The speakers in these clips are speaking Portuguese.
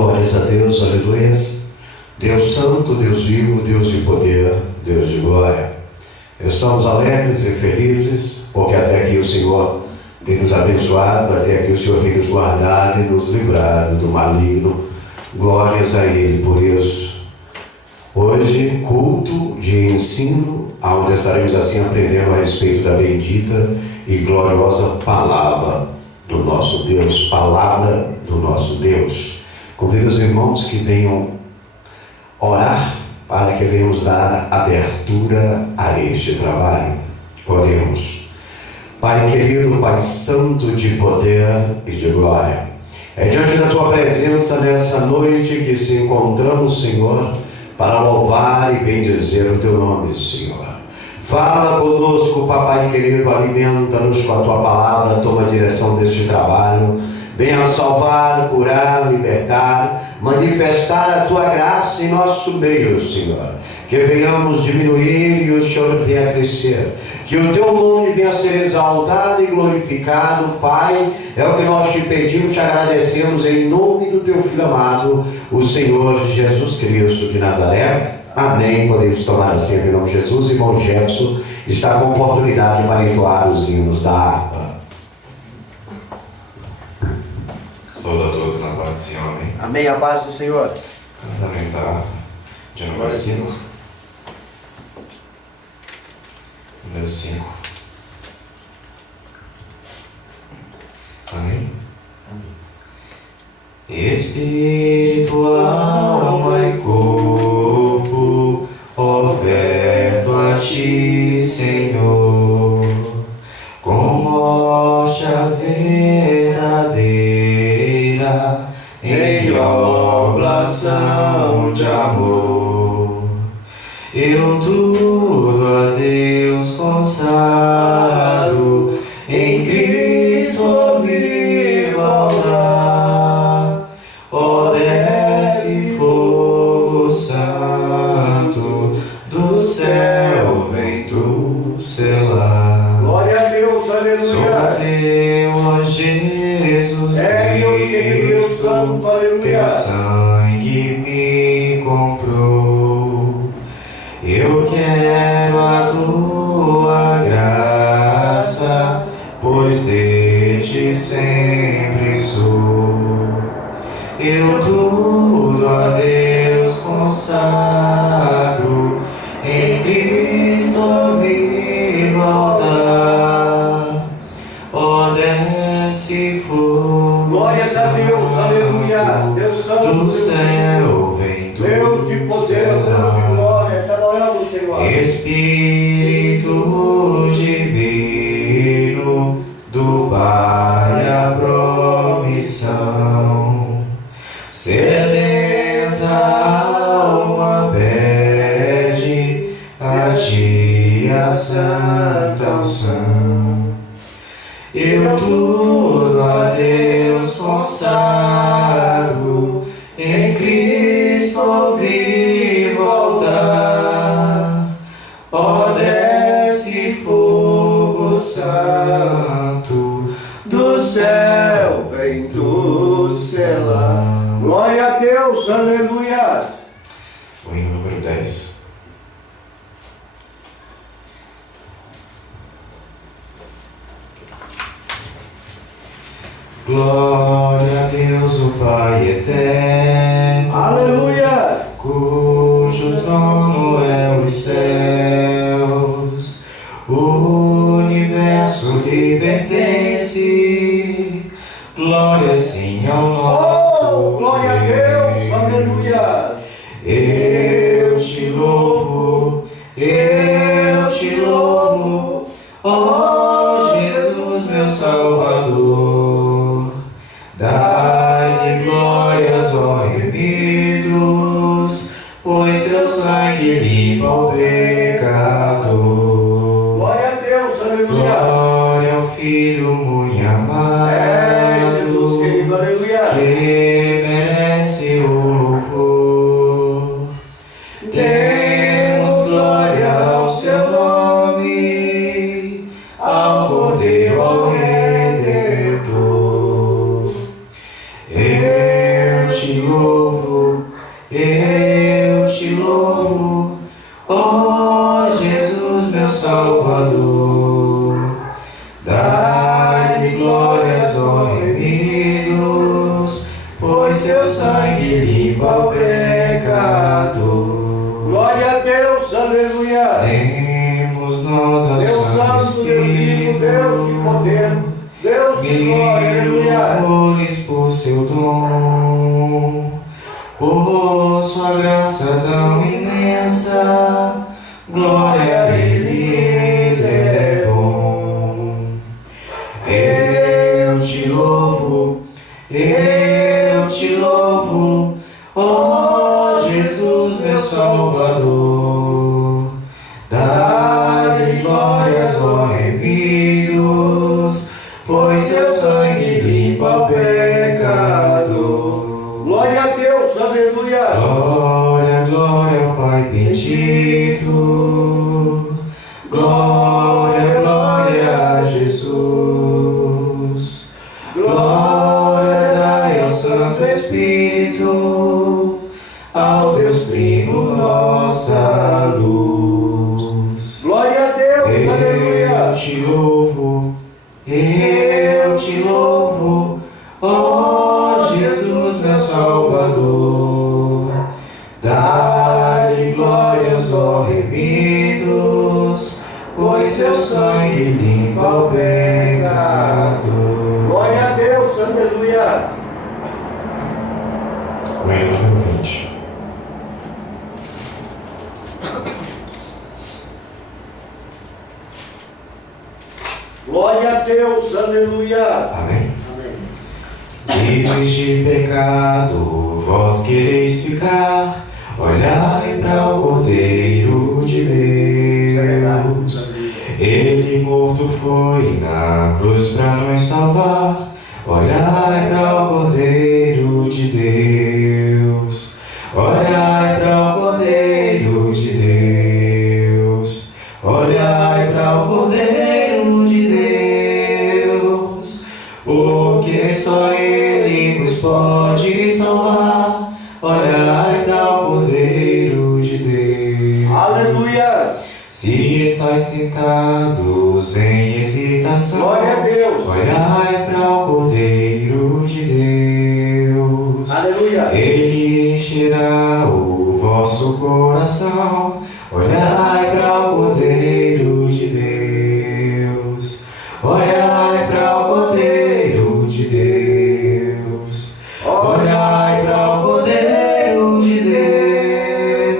Glórias a Deus, aleluias. Deus santo, Deus vivo, Deus de poder, Deus de glória. Estamos alegres e felizes, porque até aqui o Senhor tem nos abençoado, até aqui o Senhor tem nos guardado e nos livrado do maligno. Glórias a Ele por isso. Hoje, culto de ensino, onde estaremos assim aprendendo a respeito da bendita e gloriosa palavra do nosso Deus, palavra do nosso Deus. Convido os irmãos que venham orar para que venhamos dar abertura a este trabalho. Oremos. Pai querido, Pai santo de poder e de glória, é diante da Tua presença nessa noite que se encontramos, Senhor, para louvar e bendizer o Teu nome, Senhor. Fala conosco, Papai querido, alimenta-nos com a Tua palavra, toma a direção deste trabalho. Venha salvar, curar, libertar, manifestar a Tua graça em nosso meio, Senhor. Que venhamos diminuir e o Senhor venha crescer. Que o Teu nome venha a ser exaltado e glorificado, Pai. É o que nós te pedimos, te agradecemos em nome do Teu Filho amado, o Senhor Jesus Cristo de Nazaré. Amém. Podemos tomar assento em nome de Jesus. Irmão Jefferson está com oportunidade para entoar os hinos da harpa. Saúde a todos na paz do Senhor, amém? Amém, a paz do Senhor. Cantamento da harpa, de número 5. Número 5. Amém? Espírito, alma e corpo, oferto a Ti, Senhor, com morte verdadeira, em oblação de amor. Eu tudo a Deus consagro, em Cristo vivo altar. Ó, desce fogo santo, do céu vem tu selar. Glória a Deus, aleluia. Sou teu, ó Jesus Cristo, teu sangue me comprou. Eu quero a tua graça, pois de Ti sempre sou. Eu tudo a Deus consagro, em Cristo vivo altar. Ó, desce fogo, Glórias a Deus, aleluia. Deus santo, do céu vem tu Deus de poder, Deus de glória, te adoramos, Senhor. Espírito divino, do Pai a promissão, sedenta alma pede a Ti a santa unção. Eu tudo a Deus consagro, em Cristo vivo altar. Ó, desce fogo santo, do céu vem tu selar. Glória a Deus, aleluia. O hino número 10. Glória a Deus, o Pai eterno, Aleluia. cujo trono é os céus, o universo lhe pertence. Glória sim ao nosso glória a Deus, Deus. aleluia. Eu te louvo, ó Jesus, meu Salvador. Dai-lhe glórias, ó remidos, pois seu sangue limpa o pecador. Glória a Deus, aleluia. Glória ao Filho muito amado, Jesus querido, aleluia. que merece ó remidos, pois seu sangue limpa o pecado. Glória a Deus, aleluia. Demos nós ao Deus Santo Santo, Deus Vivo, Deus de poder, Deus de glória, aleluia. louvores por seu dom, por sua graça tão imensa, glória a Ele é bom. Eu te louvo, ó Jesus meu Salvador. Dá-lhe glórias, ó remidos, pois seu sangue limpa o pecado. Glória a Deus, aleluia. Glória, glória ao Pai bendito. Glória, glória a Jesus. Glória dai ao Santo Espírito, ao Deus Trino nossa luz. Glória a Deus, aleluia. Eu te louvo, ó Jesus meu Salvador. Dá-lhe glórias, ó remidos, pois seu sangue limpa o pecado. Glória a Deus, aleluia. O hino número 20. Glória a Deus, aleluia. Amém. Amém. Livres de pecado, vós quereis ficar, olhai para o Cordeiro de Deus. Ele morto foi na cruz para nos salvar, olhai para o Cordeiro de Deus. Olhai para o Cordeiro de Deus. Olhai para o Cordeiro de Deus, porque só Ele nos pode salvar. Olhai para o Cordeiro de Deus. Aleluia. Se estáis sentados em hesitação, Glória a Deus. olhai para o Cordeiro de Deus. Aleluia. Ele encherá o vosso coração. Olhai para o Cordeiro de Deus. Olhai para o Cordeiro de Deus. Olhai para o Cordeiro de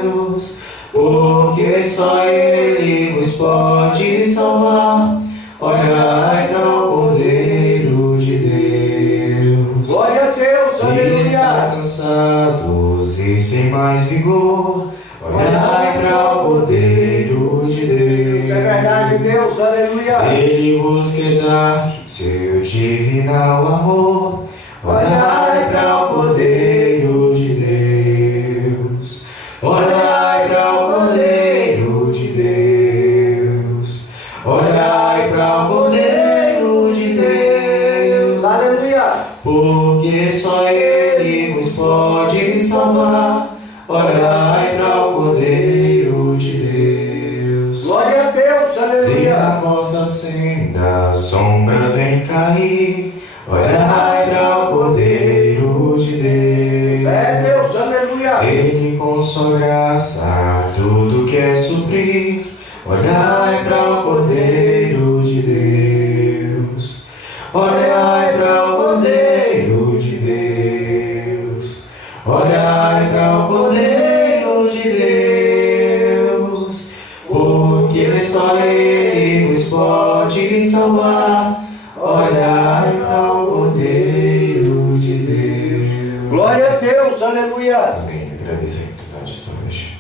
Deus, porque só Ele nos pode salvar. Olhai para o Cordeiro de Deus. Glória a Deus, Se aleluia. estáis cansados e sem mais vigor, olhai para o Cordeiro de Deus. É verdade, Deus, aleluia. Ele vos quer dar seu divinal amor. Olhai para o Cordeiro de Deus. Olhai para o Cordeiro de Deus. Olhai para o Cordeiro de Deus. Aleluia. Porque só Ele nos pode salvar. Olhai para o Cordeiro de Deus. Glória a Deus, Se na aleluia. vossa senda sombras vêm cair, olhai para o Cordeiro de Deus. É Deus, aleluia. Ele com sua graça tudo quer suprir. Olhai para o Cordeiro de Deus. Olhai para o Cordeiro de Deus. Olhai para o Cordeiro de Deus, porque só Ele nos pode salvar. Olhai para o Cordeiro de Deus. Glória a Deus, aleluia. Amém. Agradeço a oportunidade esta noite.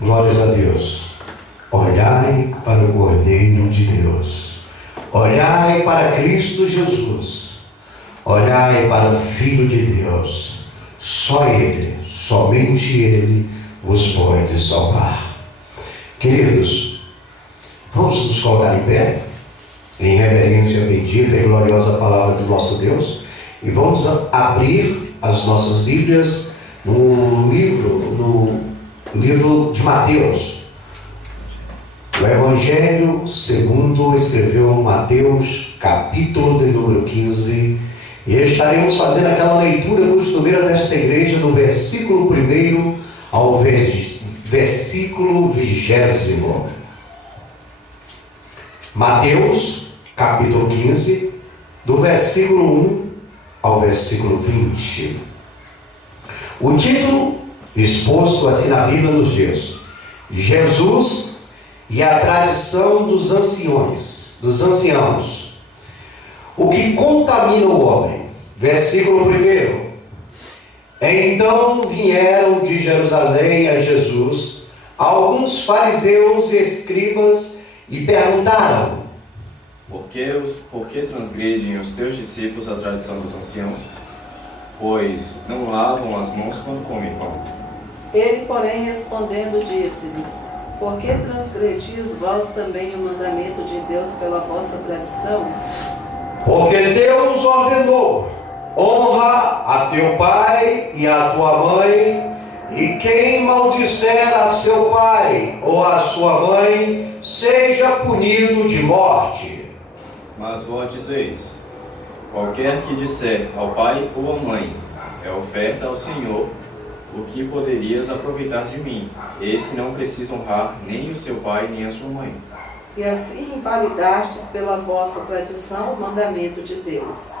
Glórias a Deus. Olhai para o Cordeiro de Deus. Olhai para Cristo Jesus. Olhai para o Filho de Deus. Só Ele, somente Ele, vos pode salvar. Queridos, vamos nos colocar em pé, em reverência à bendita e gloriosa palavra do nosso Deus, e vamos abrir as nossas Bíblias no livro de Mateus. O Evangelho segundo escreveu Mateus, capítulo de número 15, e estaremos fazendo aquela leitura costumeira desta igreja do versículo 1 ao versículo 20. Mateus, capítulo 15, do versículo 1 ao versículo 20. O título exposto assim na Bíblia nos diz: Jesus e a tradição dos anciãos. O que contamina o homem? Versículo 1. Então vieram de Jerusalém a Jesus alguns fariseus e escribas e perguntaram: Por que transgredem os teus discípulos a tradição dos anciãos? Pois não lavam as mãos quando comem pão. Ele, porém, respondendo, disse-lhes: Por que transgredis vós também o mandamento de Deus pela vossa tradição? Porque Deus ordenou: honra a teu pai e a tua mãe, e quem maldisser a seu pai ou a sua mãe, seja punido de morte. Mas vós dizeis: qualquer que disser ao pai ou à mãe, é oferta ao Senhor, o que poderias aproveitar de mim? Esse não precisa honrar nem o seu pai nem a sua mãe. E assim invalidastes pela vossa tradição o mandamento de Deus.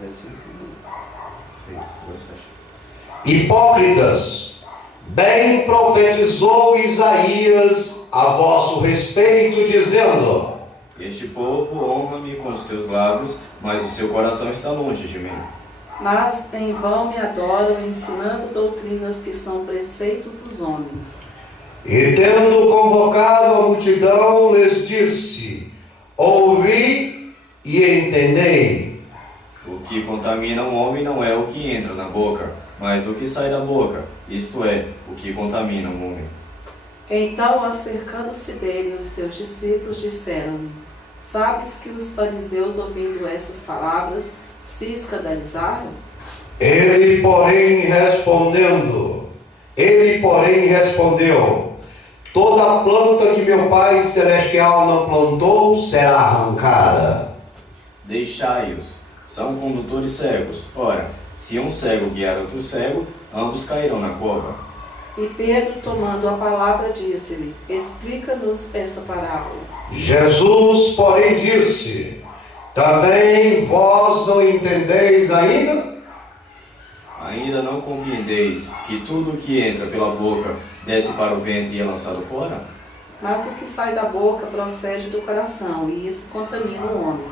Versículo 6, 7. Hipócritas, bem profetizou Isaías a vosso respeito, dizendo: Este povo honra-me com os seus lábios, mas o seu coração está longe de mim. Mas em vão me adoram, ensinando doutrinas que são preceitos dos homens. E tendo convocado a multidão, lhes disse: ouvi e entendei. O que contamina um homem não é o que entra na boca, mas o que sai da boca, isto é, o que contamina um homem. Então, acercando-se dele, os seus discípulos disseram-lhe: Sabes que os fariseus, ouvindo essas palavras, se escandalizaram? Ele, porém, respondeu: toda planta que meu Pai Celestial não plantou será arrancada. Deixai-os, são condutores cegos. Ora, se um cego guiar outro cego, ambos cairão na cova. E Pedro, tomando a palavra, disse-lhe: Explica-nos essa parábola. Jesus, porém, disse: também vós não entendeis ainda? Ainda não compreendeis que tudo o que entra pela boca desce para o ventre e é lançado fora? Mas o que sai da boca procede do coração, e isso contamina o homem.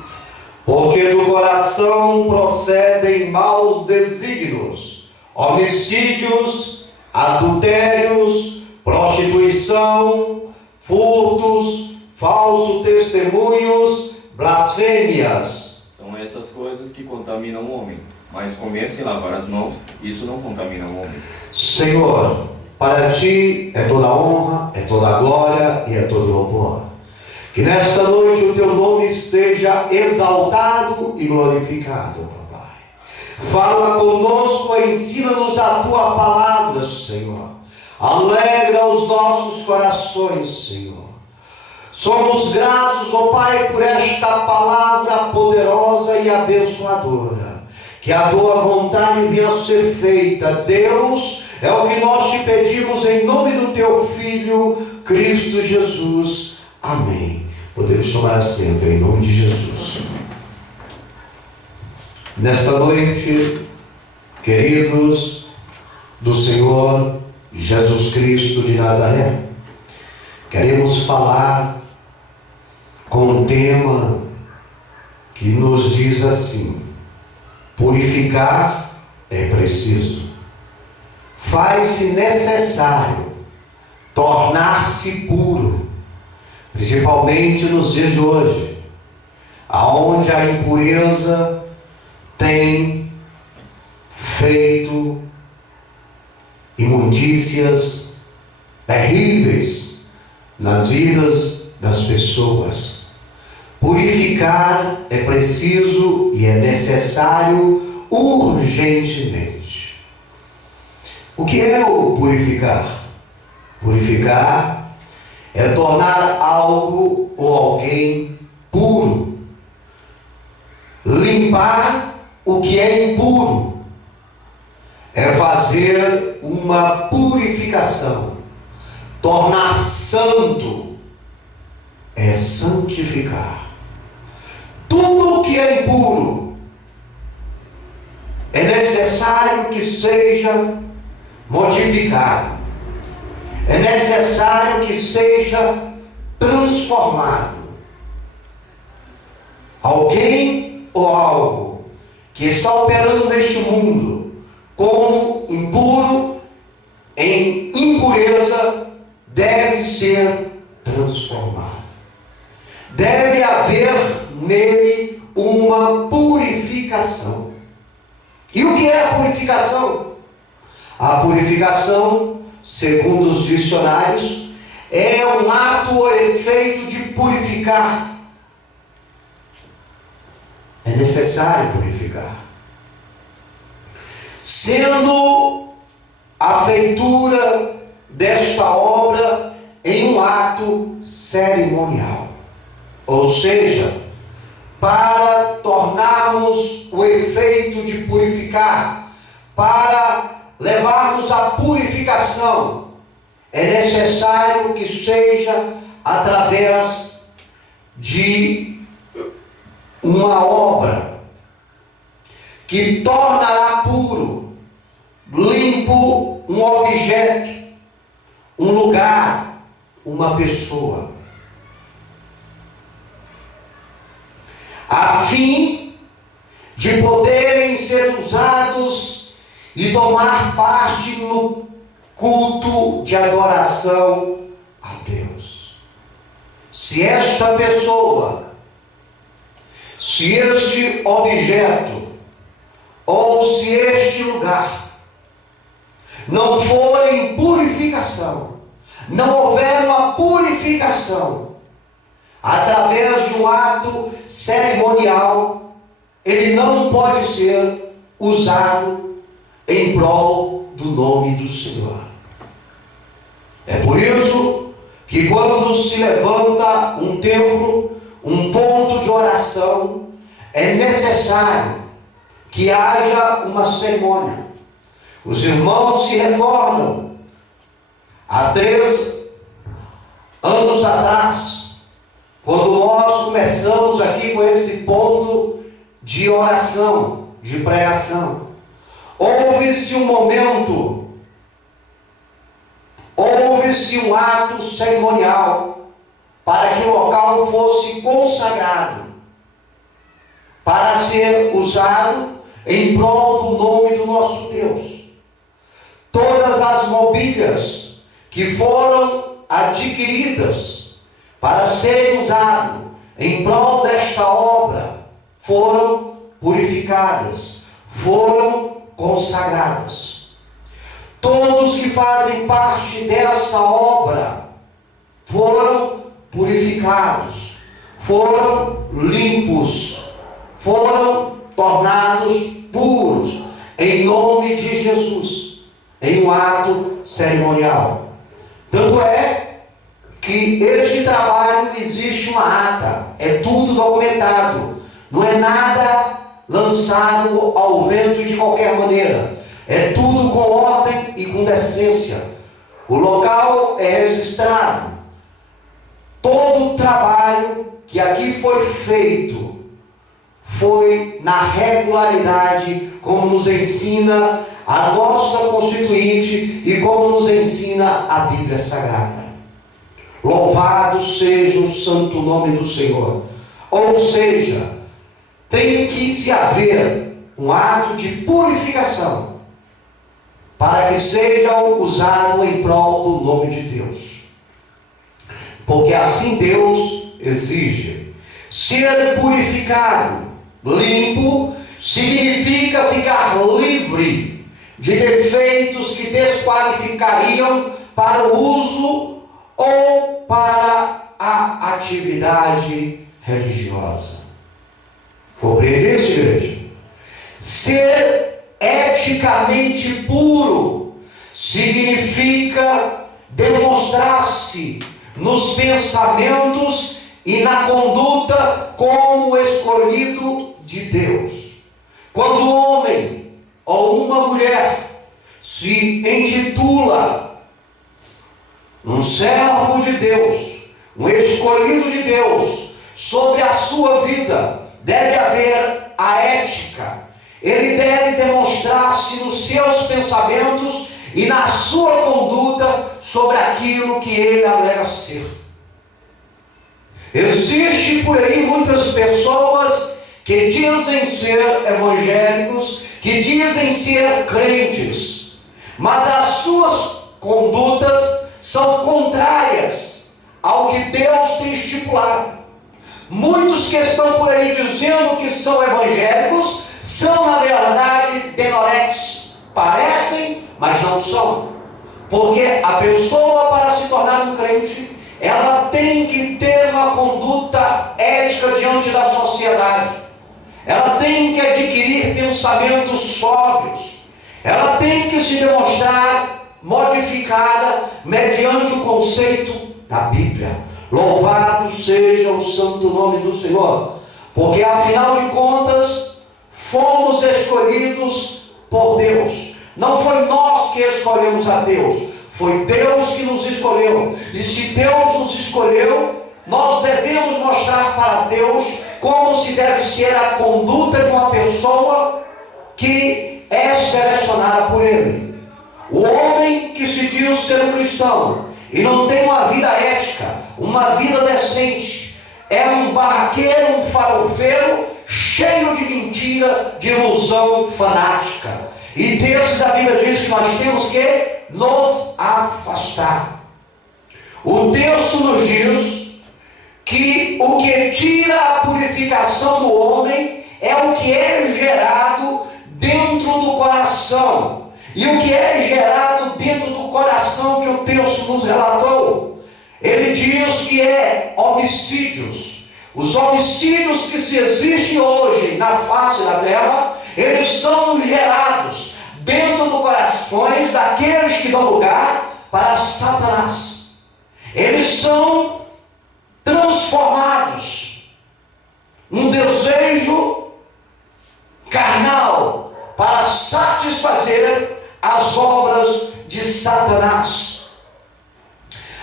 Porque do coração procedem maus desígnios, homicídios, adultérios, prostituição, furtos, falsos testemunhos, blasfêmias. São essas coisas que contaminam o homem. Mas comer sem lavar as mãos, isso não contamina o homem. Senhor, para Ti é toda a honra, é toda a glória e é todo o louvor. Que nesta noite o Teu nome esteja exaltado e glorificado, papai. Fala conosco, ensina-nos a Tua palavra, Senhor. Alegra os nossos corações, Senhor. Somos gratos, ó Pai, por esta palavra poderosa e abençoadora. Que a Tua vontade venha a ser feita, Deus, é o que nós te pedimos em nome do Teu Filho, Cristo Jesus. Amém. Podemos tomar assento em nome de Jesus. Nesta noite, queridos do Senhor Jesus Cristo de Nazaré, queremos falar com um tema que nos diz assim: purificar é preciso. Faz-se necessário tornar-se puro, principalmente nos dias de hoje, aonde a impureza tem feito imundícias terríveis nas vidas das pessoas. Purificar é preciso e é necessário urgentemente. O que é o purificar? Purificar é tornar algo ou alguém puro, limpar o que é impuro, é fazer uma purificação, tornar santo, é santificar. Tudo o que é impuro é necessário que seja modificado, é necessário que seja transformado. Alguém ou algo que está operando neste mundo como impuro, em impureza, deve ser transformado. Deve haver nele uma purificação. E o que é a purificação? A purificação, segundo os dicionários, é um ato ou efeito de purificar. É necessário purificar. Sendo a feitura desta obra em um ato cerimonial. Ou seja, para tornarmos o efeito de purificar, para levarmos à purificação, é necessário que seja através de uma obra que tornará puro, limpo um objeto, um lugar, uma pessoa, a fim de poderem ser usados e tomar parte no culto de adoração a Deus. Se esta pessoa, se este objeto, ou se este lugar não for em purificação, não houver uma purificação, através de um ato cerimonial, ele não pode ser usado em prol do nome do Senhor. É por isso que quando se levanta um templo, um ponto de oração, é necessário que haja uma cerimônia. Os irmãos se recordam, há 3 anos atrás, quando nós começamos aqui com esse ponto de oração, de pregação, houve-se um momento, houve-se um ato cerimonial para que o local fosse consagrado, para ser usado em prol do nome do nosso Deus. Todas as mobílias que foram adquiridas para serem usadas em prol desta obra foram purificadas, foram consagradas. Todos que fazem parte dessa obra foram purificados, foram limpos, foram tornados puros em nome de Jesus, em um ato cerimonial. Tanto é que este trabalho existe uma ata, é tudo documentado, não é nada lançado ao vento de qualquer maneira, é tudo com ordem e com decência. O local é registrado. Todo o trabalho que aqui foi feito foi na regularidade, como nos ensina a nossa Constituinte e como nos ensina a Bíblia Sagrada. Louvado seja o santo nome do Senhor. Ou seja, tem que se haver um ato de purificação para que seja usado em prol do nome de Deus. Porque assim Deus exige. Ser purificado, limpo, significa ficar livre de defeitos que desqualificariam para o uso ou para a atividade religiosa. Compreende isso, igreja? Ser eticamente puro significa demonstrar-se nos pensamentos e na conduta como escolhido de Deus. Quando um homem ou uma mulher se intitula um servo de Deus, um escolhido de Deus, sobre a sua vida deve haver a ética. Ele deve demonstrar-se nos seus pensamentos e na sua conduta sobre aquilo que ele alega ser. Existe por aí muitas pessoas que dizem ser evangélicos, que dizem ser crentes, mas as suas condutas são contrárias ao que Deus tem estipulado. Muitos que estão por aí dizendo que são evangélicos são, na verdade, denorex. Parecem, mas não são. Porque a pessoa, para se tornar um crente, ela tem que ter uma conduta ética diante da sociedade. Ela tem que adquirir pensamentos sóbrios. Ela tem que se demonstrar modificada mediante o conceito da Bíblia. Louvado seja o santo nome do Senhor, porque afinal de contas fomos escolhidos por Deus. Não foi nós que escolhemos a Deus, foi Deus que nos escolheu. E se Deus nos escolheu, nós devemos mostrar para Deus como se deve ser a conduta de uma pessoa que é selecionada por Ele. O homem que se diz ser um cristão e não tem uma vida ética, uma vida decente, é um barraqueiro, um farofeiro, cheio de mentira, de ilusão fanática. E desses a Bíblia diz que nós temos que nos afastar. O texto nos diz que o que tira a purificação do homem é o que é gerado dentro do coração. E o que é gerado dentro do coração que o texto nos relatou? Ele diz que é homicídios. Os homicídios que se existem hoje na face da terra, eles são gerados dentro dos corações daqueles que dão lugar para Satanás. Eles são transformados num desejo carnal para satisfazer as obras de Satanás.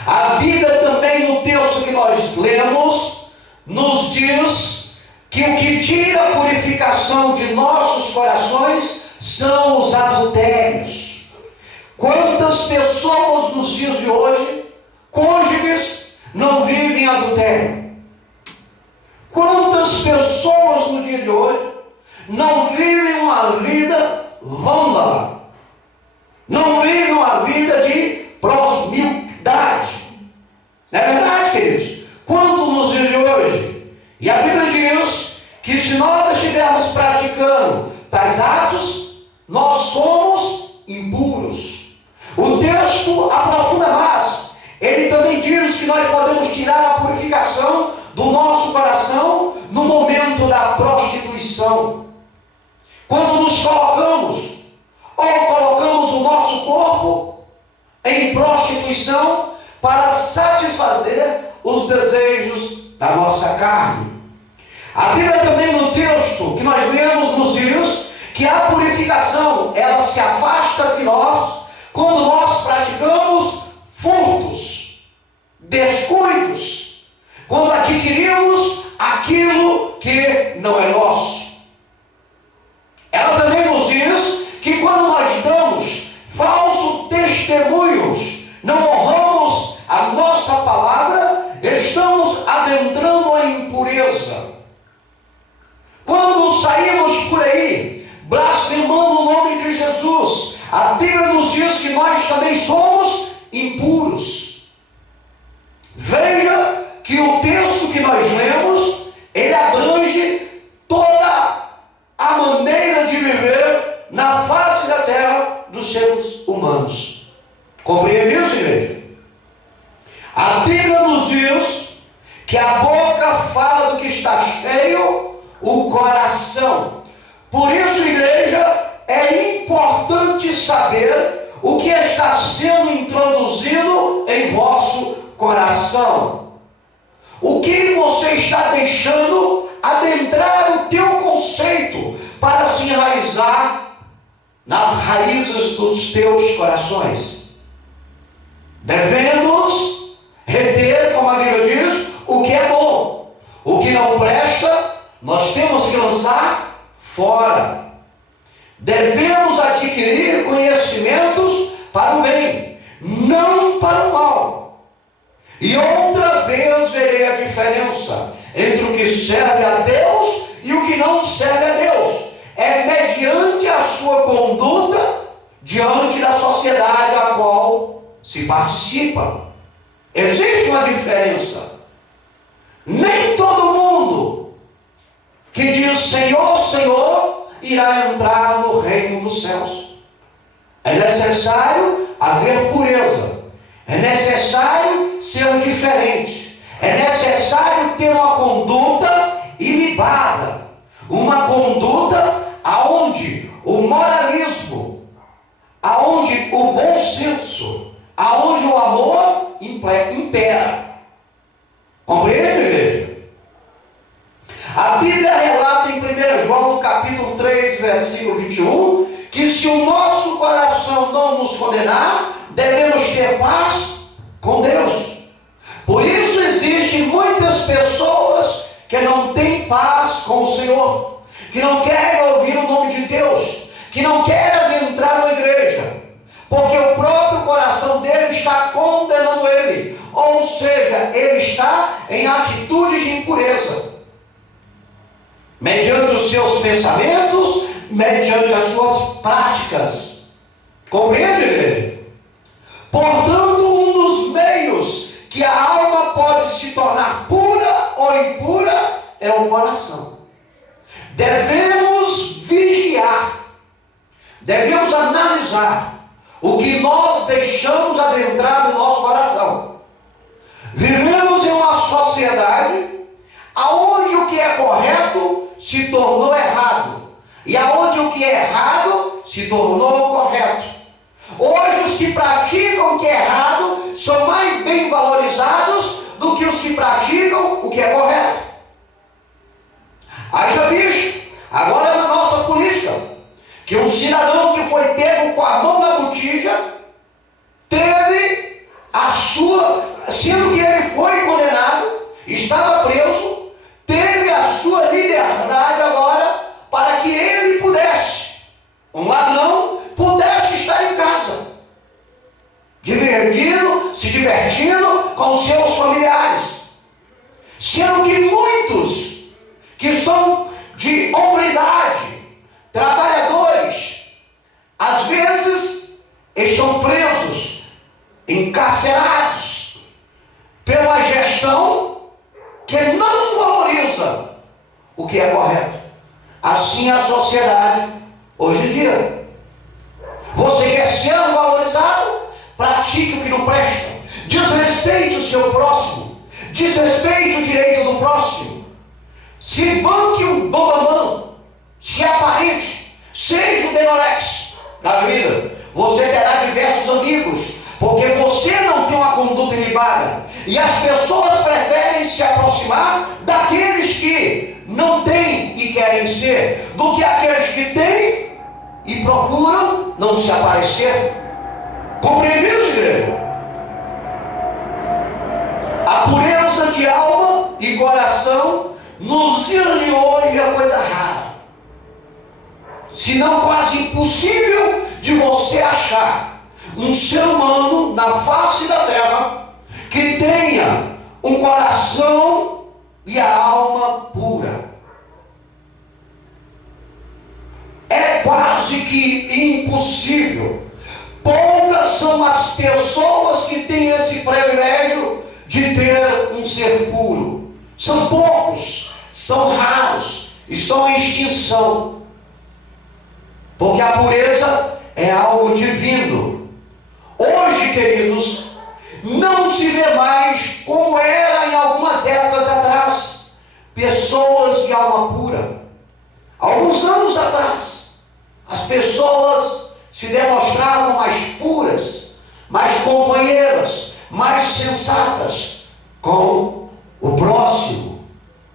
A Bíblia também, no texto que nós lemos, nos diz que o que tira a purificação de nossos corações são os adultérios. Quantas pessoas nos dias de hoje, cônjuges, não vivem adultério? Quantas pessoas no dia de hoje não vivem uma vida vândala? Não vivem uma vida de promiscuidade? Não é verdade, queridos? Quanto nos dias de hoje? E a Bíblia diz que se nós estivermos praticando tais atos, nós somos impuros. O texto aprofunda mais. Ele também diz que nós podemos tirar a purificação do nosso coração no momento da prostituição. Quando nos colocamos, ou colocamos o nosso corpo em prostituição para satisfazer os desejos da nossa carne. A Bíblia também, no texto que nós lemos, nos diz que a purificação, ela se afasta de nós quando nós praticamos furtos, descuidos, quando adquirimos aquilo que não é nosso. Ela também nos diz que quando nós damos falsos testemunhos, não honramos a nossa palavra, estamos adentrando a impureza. Quando saímos por aí, blasfemando o nome de Jesus, a Bíblia nos diz que nós também somos impuros. Veja que o texto que nós lemos, ele abrange toda a maneira de viver na face da terra dos seres humanos. Compreende isso, igreja? A Bíblia nos diz que a boca fala do que está cheio o coração. Por isso, igreja, é importante saber o que está sendo introduzido em vosso coração? O que você está deixando adentrar o teu conceito para se enraizar nas raízes dos teus corações? Devemos reter, como a Bíblia diz, o que é bom. O que não presta, nós temos que lançar fora. Devemos adquirir conhecimentos para o bem, não para o mal. E outra vez verei a diferença entre o que serve a Deus e o que não serve a Deus. É mediante a sua conduta diante da sociedade a qual se participa. Existe uma diferença. Nem todo mundo que diz Senhor, Senhor, irá entrar no reino dos céus. É necessário haver pureza. É necessário ser diferente. É necessário ter uma conduta ilibada. Uma conduta aonde o moralismo, aonde o bom senso, aonde o amor impera. Compreende, igreja? A Bíblia relata em 1 João, capítulo 3, versículo 21, que se o nosso coração não nos condenar, devemos ter paz com Deus. Por isso existem muitas pessoas que não têm paz com o Senhor, que não querem ouvir o nome de Deus, que não querem entrar na igreja, porque o próprio coração dele está condenando ele, ou seja, ele está em atitude de impureza, mediante os seus pensamentos, mediante as suas práticas. Compreende, igreja? Portanto, um dos meios que a alma pode se tornar pura ou impura é o coração. Devemos vigiar, devemos analisar o que nós deixamos adentrar no nosso coração. Vivemos em uma sociedade aonde o que é correto se tornou errado, e aonde o que é errado se tornou correto. Hoje os que praticam o que é errado são mais bem valorizados do que os que praticam o que é correto. Aí já visto, agora na nossa política, que um cidadão que foi pego com a mão na botija, teve a sua, sendo que ele foi condenado, estava preso, teve a sua liberdade agora para que ele pudesse, um ladrão, pudesse estar em casa, se divertindo com seus familiares. Sendo que muitos que são de hombridade, trabalhadores, às vezes estão presos, encarcerados pela gestão que não valoriza o que é correto. Assim é a sociedade hoje em dia. Você quer ser valorizado? Pratique o que não presta. Desrespeite o seu próximo. Desrespeite o direito do próximo. Se banque o bambamã. Se aparente. Seja o denorex da vida. Você terá diversos amigos, porque você não tem uma conduta ilibada. E as pessoas preferem se aproximar daqueles que não têm e querem ser, do que aqueles que têm e procuram não se aparecer. Compreendeu, igreja? A pureza de alma e coração nos dias de hoje é coisa rara, se não quase impossível de você achar um ser humano na face da terra que tenha um coração e a alma pura. É quase que impossível. Poucas são as pessoas que têm esse privilégio de ter um ser puro. São poucos, são raros e são em extinção. Porque a pureza é algo divino. Hoje, queridos, não se vê mais como era em algumas épocas atrás, pessoas de alma pura. Alguns anos atrás, as pessoas se demonstravam mais puras, mais companheiras, mais sensatas com o próximo.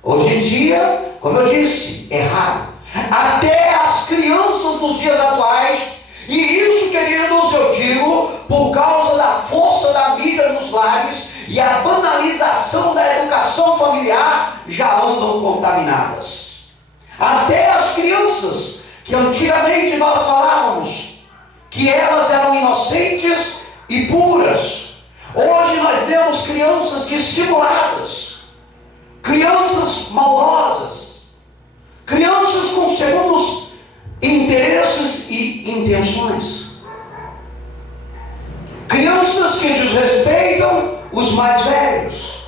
Hoje em dia, como eu disse, é raro. Até as crianças nos dias atuais, e isso, queridos, eu digo, por causa da força da mídia nos lares e a banalização da educação familiar, já andam contaminadas. Até as crianças, que antigamente nós falávamos que elas eram inocentes e puras, hoje nós vemos crianças dissimuladas, crianças maldosas, crianças com segundos interesses e intenções, crianças que desrespeitam os mais velhos,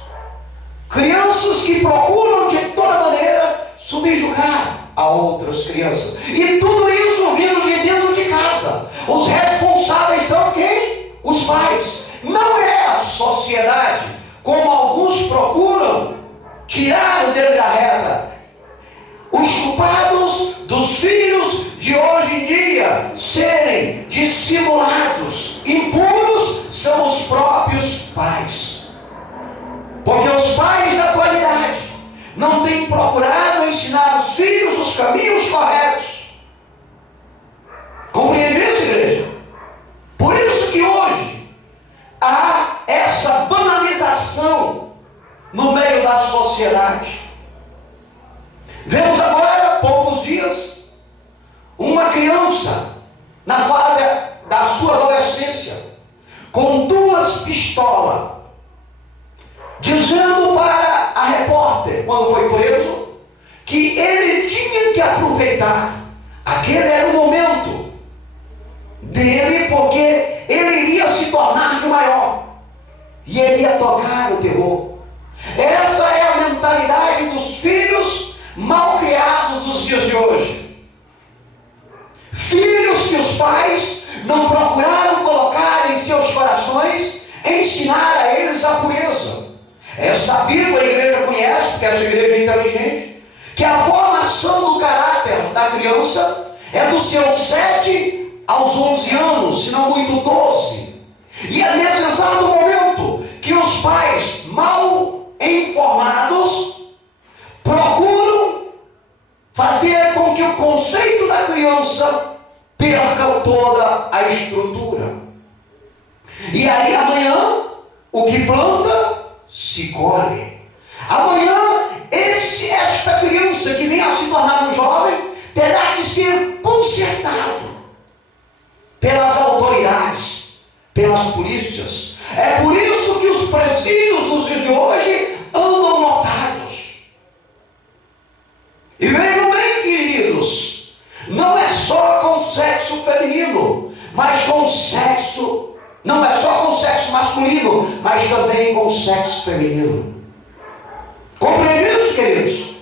crianças que procuram de toda maneira subjugar a outras crianças, e tudo isso vindo de dentro de casa. Os responsáveis são quem? Os pais. Não é a sociedade, como alguns procuram tirar o dedo da reta. Os culpados dos filhos de hoje em dia serem dissimulados, impuros, são os próprios pais. Porque os pais da atualidade não têm procurado ensinar os filhos os caminhos corretos. Compreende isso, igreja? Por isso que hoje há essa banalização no meio da sociedade. Vemos agora, há poucos dias, uma criança na fase da sua adolescência, com 2 pistolas, dizendo para a repórter, quando foi preso, que ele tinha que aproveitar, aquele era o momento dele, porque ele iria se tornar de maior, e ele ia tocar o terror. Essa é a mentalidade dos filhos mal criados dos dias de hoje. Filhos que os pais não procuraram colocar em seus corações, ensinar a eles a pureza. É sabido, a igreja conhece, porque essa igreja é inteligente, que a formação do caráter da criança é dos seus 7 aos 11 anos, se não muito 12. E é nesse exato momento que os pais mal informados procuram fazer com que o conceito da criança perca toda a estrutura. E aí amanhã, o que planta, se colhe. Amanhã, esta criança que vem a se tornar um jovem, terá que ser consertado pelas autoridades, pelas polícias. É por isso que os presídios dos dias de hoje andam lotados. E vejam bem, queridos, não é só com sexo feminino, mas com sexo, não é só com sexo masculino, mas também com sexo feminino. Compreende isso, queridos?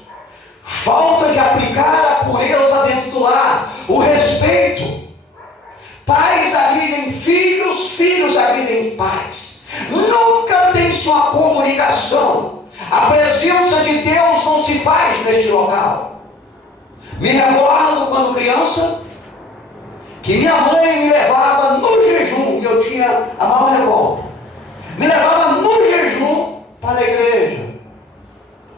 Falta de aplicar a pureza dentro do lar, o respeito. Pais agridem filhos, filhos agridem pais. Nunca tem-se uma comunicação. A presença de Deus não se faz neste local. Me recordo quando criança, que minha mãe me levava no jejum, e eu tinha a maior revolta. Me levava no jejum para a igreja.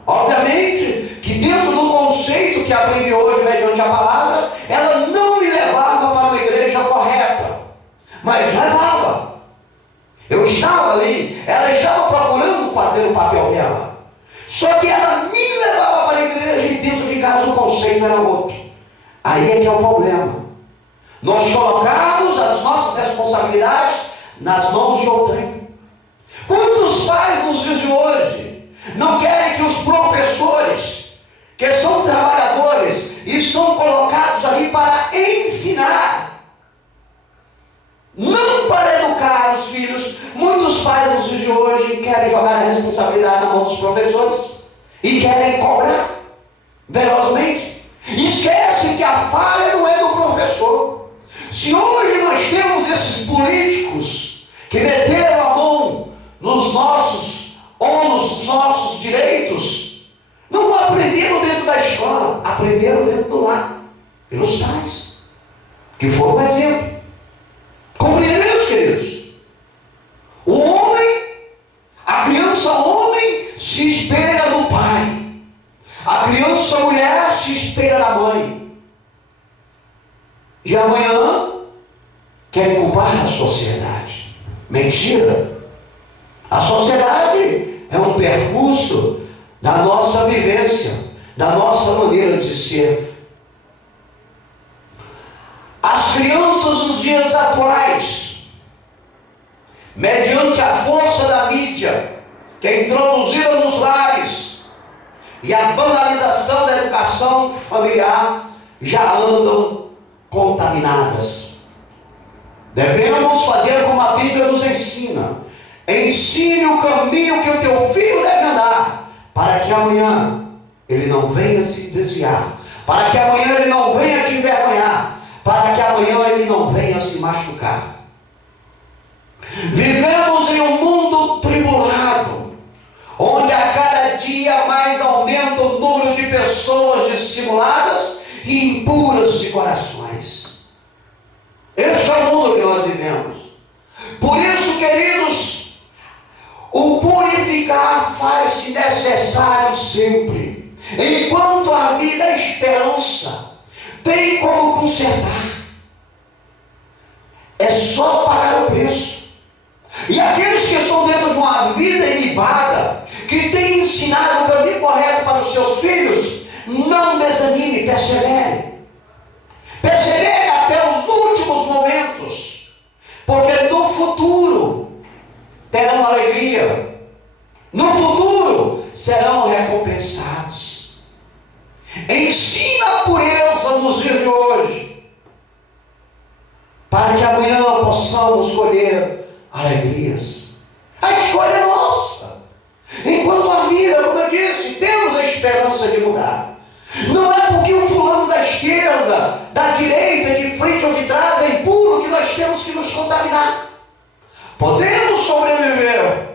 Obviamente que dentro do conceito que aprendi hoje mediante a palavra, ela não me levava para uma igreja correta, mas levava. Eu estava ali, ela estava procurando fazer o papel dela. Só que ela me levava para a igreja e dentro de casa o conceito era outro. Aí é que é o problema. Nós colocamos as nossas responsabilidades nas mãos de outrem. Quantos pais nos dias de hoje não querem que os professores, que são trabalhadores e são colocados ali para ensinar, não para educar os filhos? Muitos pais nos dias de hoje querem jogar a responsabilidade na mão dos professores e querem cobrar velozmente. Esquece que a falha não é do professor. Se hoje nós temos esses políticos que meteram a mão nos nossos ônus, nos nossos direitos, não aprenderam dentro da escola, aprenderam dentro do lar, pelos pais, que foram um exemplo. Compreendem isso, queridos? O homem mulher se espelha na mãe. E amanhã quer culpar a sociedade. Mentira. A sociedade é um percurso da nossa vivência, da nossa maneira de ser. As crianças nos dias atuais, mediante a força da mídia, que é introduzida nos lares, e a banalização da educação familiar, já andam contaminadas. Devemos fazer como a Bíblia nos ensina: ensine o caminho que o teu filho deve andar, para que amanhã ele não venha se desviar, para que amanhã ele não venha te envergonhar, para que amanhã ele não venha se machucar. Vivemos em um mundo tribulado, onde a cada dia mais aumenta o número de pessoas dissimuladas e impuras de corações. Este é o mundo que nós vivemos. Por isso, queridos, o purificar faz-se necessário sempre. Enquanto a vida é esperança, tem como consertar. É só pagar o preço. E aqueles que estão dentro de uma vida ilibada, que têm ensinado o caminho correto para os seus filhos, não desanime, persevere. Persevere até os últimos momentos, porque no futuro terão alegria, no futuro serão recompensados. Ensina a pureza nos dias de hoje, para que amanhã possamos colher alegrias. A escolha é nossa. Enquanto a vida, como eu disse, temos a esperança de mudar. Não é porque o fulano da esquerda, da direita, de frente ou de trás é impuro que nós temos que nos contaminar. Podemos sobreviver,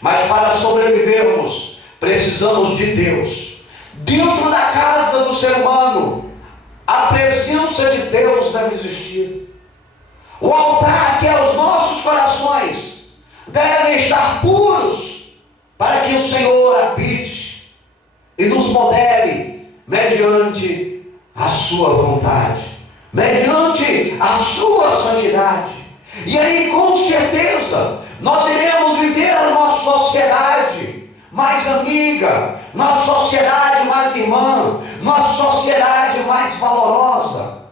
mas para sobrevivermos precisamos de Deus. Dentro da casa do ser humano, a presença de Deus deve existir. O altar, que é os nossos corações, devem estar puros, para que o Senhor habite e nos modele mediante a sua vontade, mediante a sua santidade. E aí, com certeza, nós iremos viver uma sociedade mais amiga, uma sociedade mais irmã, uma sociedade mais valorosa.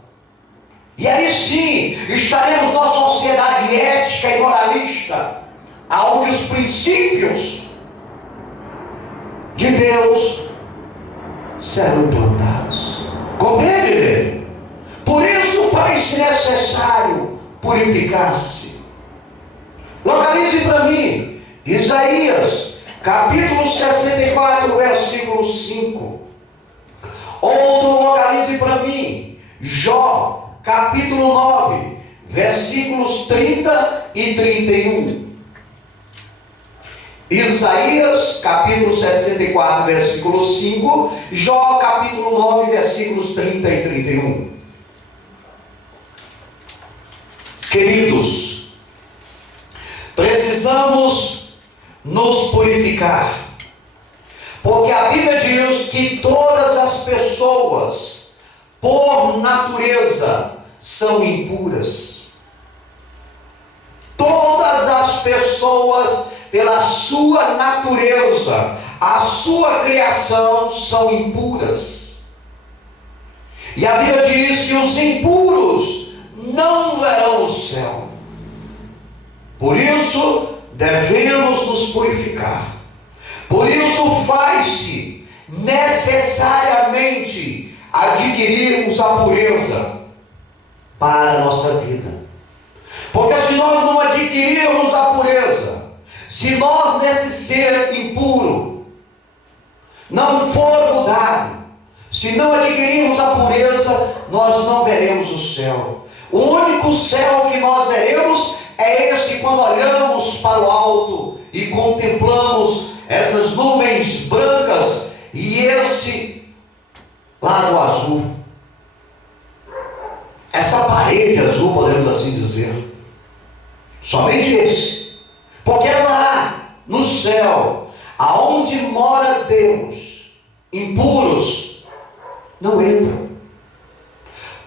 E aí sim, estaremos numa sociedade ética e moralista, onde os princípios de Deus serão implantados. Compreende, igreja? Por isso faz-se necessário purificar-se. Localize para mim Isaías, capítulo 64, versículo 5. Outro, localize para mim Jó, capítulo 9, versículos 30 e 31. Isaías, capítulo 64, versículo 5. Jó, capítulo 9, versículos 30 e 31. Queridos, precisamos nos purificar, porque a Bíblia diz que todas as pessoas, por natureza, são impuras. Todas as pessoas, pela sua natureza, a sua criação, são impuras. E a Bíblia diz que os impuros não verão o céu. Por isso, devemos nos purificar. Por isso, faz-se necessariamente adquirirmos a pureza para a nossa vida. Porque se nós não adquirirmos a pureza, se nós nesse ser impuro não for mudado, se não adquirirmos a pureza, nós não veremos o céu. O único céu que nós veremos é esse quando olhamos para o alto e contemplamos essas nuvens brancas e esse lado azul. Essa parede azul, podemos assim dizer. Somente esse. Porque é lá, no céu, aonde mora Deus, impuros não entram.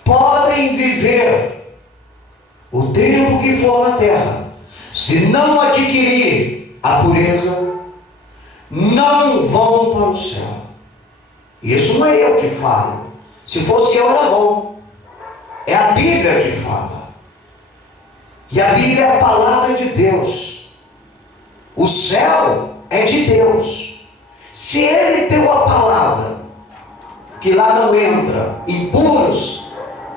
Podem viver o tempo que for na terra, se não adquirir a pureza, não vão para o céu. Isso não é eu que falo. Se fosse eu, era bom. É a Bíblia que fala. E a Bíblia é a palavra de Deus. O céu é de Deus. Se Ele deu a palavra, que lá não entra impuros,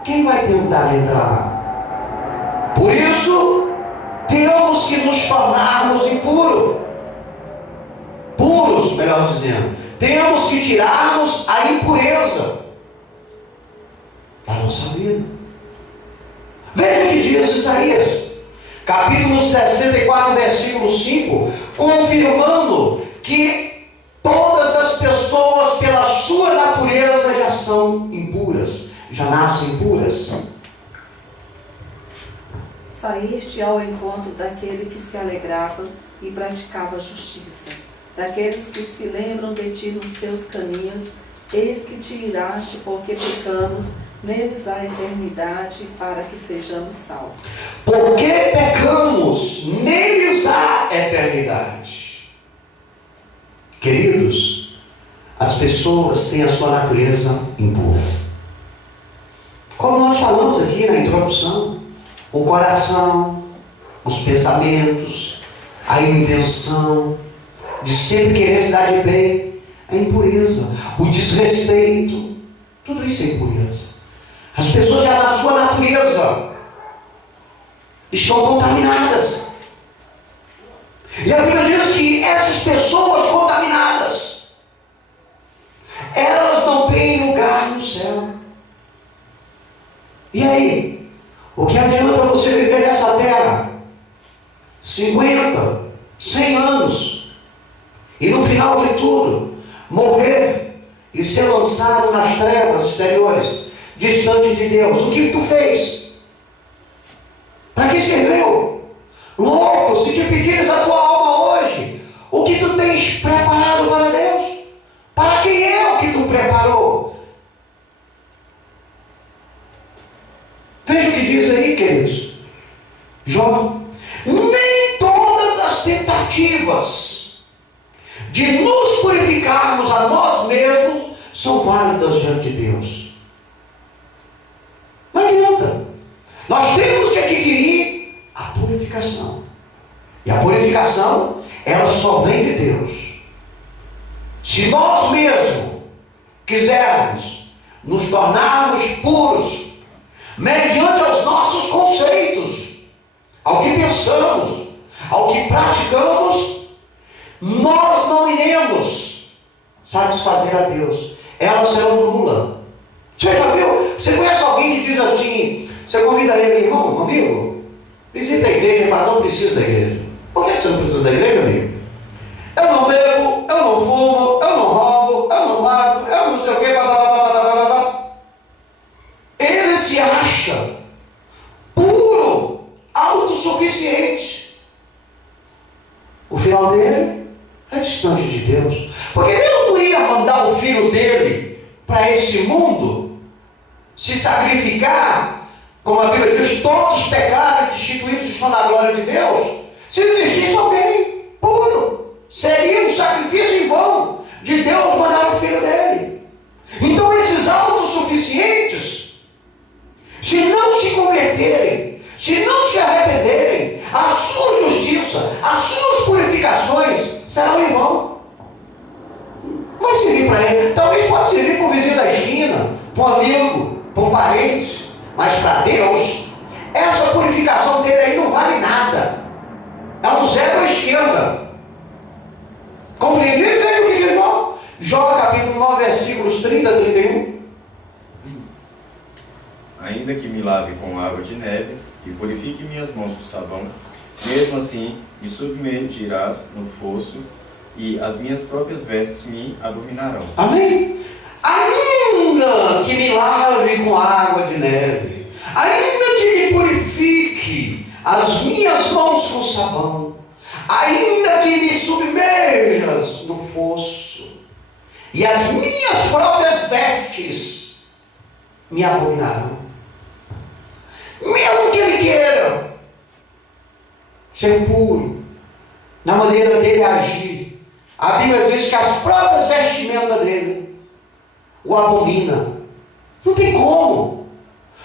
quem vai tentar entrar lá? Por isso, temos que nos tornarmos impuros. Puros, melhor dizendo. Temos que tirarmos a impureza da nossa vida. Veja o que diz Isaías, capítulo 64, versículo 5, confirmando que todas as pessoas, pela sua natureza, já são impuras, já nascem impuras. Saíste ao encontro daquele que se alegrava e praticava a justiça, daqueles que se lembram de ti nos teus caminhos. Eis que te iraste, porque pecamos, neles há eternidade, para que sejamos salvos. Porque pecamos, neles há eternidade. Queridos, as pessoas têm a sua natureza impura. Como nós falamos aqui na introdução, o coração, os pensamentos, a intenção de sempre querer se dar de bem, a impureza, o desrespeito, tudo isso é impureza. As pessoas já na sua natureza estão contaminadas. E a Bíblia diz que essas pessoas contaminadas, elas não têm lugar no céu. E aí? O que adianta você viver nessa terra 50, 100 anos e no final de tudo morrer e ser lançado nas trevas exteriores, distante de Deus? O que tu fez? Para que serviu? Louco, se te pedires a tua alma hoje, o que tu tens preparado para Deus? Para quem é o que tu preparou? Veja o que diz aí, queridos. Jó: nem todas as tentativas de nos purificarmos a nós mesmos são válidas diante de Deus. Não adianta. Nós temos que adquirir a purificação. E a purificação, ela só vem de Deus. Se nós mesmos quisermos nos tornarmos puros, mediante os nossos conceitos, ao que pensamos, ao que praticamos, nós não iremos satisfazer a Deus. Elas serão nulas. Você já viu? Você conhece alguém que diz assim, você convida ele, irmão, amigo, visita a igreja, e fala: não preciso da igreja. Por que você não precisa da igreja, amigo? Eu não bebo, eu não fumo, eu não roubo, eu não mato, eu não sei o que, blá, blá, blá, blá, blá, blá. Ele se acha puro, autossuficiente. O final dele é distante de Deus. Porque Deus não ia mandar o filho dele para esse mundo se sacrificar, como a Bíblia diz: todos pecaram e destituídos estão na glória de Deus. Se existisse alguém puro, seria um sacrifício em vão de Deus mandar o filho dele. Então esses autossuficientes, se não se converterem, se não se arrependerem, a sua justiça, as suas purificações serão em vão. Vai servir para ele. Talvez pode servir para o vizinho da esquina, para um amigo, para um parente, mas para Deus, essa purificação dele aí não vale nada. É um zero à esquerda. Compreende isso aí o que diz Jó? Jó capítulo 9, versículos 30 a 31. Ainda que me lave com água de neve e purifique minhas mãos com sabão, mesmo assim me submergirás no fosso e as minhas próprias vestes me abominarão. Amém? Ainda que me lave com água de neve, ainda que me purifique as minhas mãos com sabão, ainda que me submerjas no fosso e as minhas próprias vestes me abominarão. Mesmo que ele queira ser puro na maneira dele agir, a Bíblia diz que as próprias vestimentas dele o abominam. Não tem como.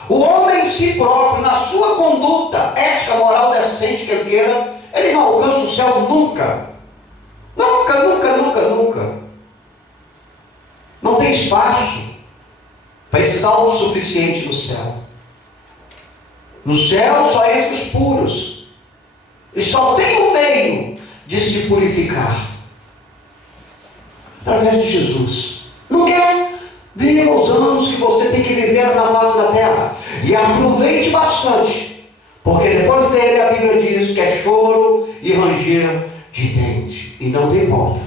O homem em si próprio, na sua conduta ética, moral, decente que ele queira, ele não alcança o céu nunca. Nunca, nunca, nunca, nunca. Não tem espaço para esses autossuficientes no céu. No céu só entre os puros. E só tem um meio de se purificar. Através de Jesus. Não quer? Viva os anos que você tem que viver na face da terra. E aproveite bastante. Porque depois dele a Bíblia diz que é choro e ranger de dente. E não tem volta.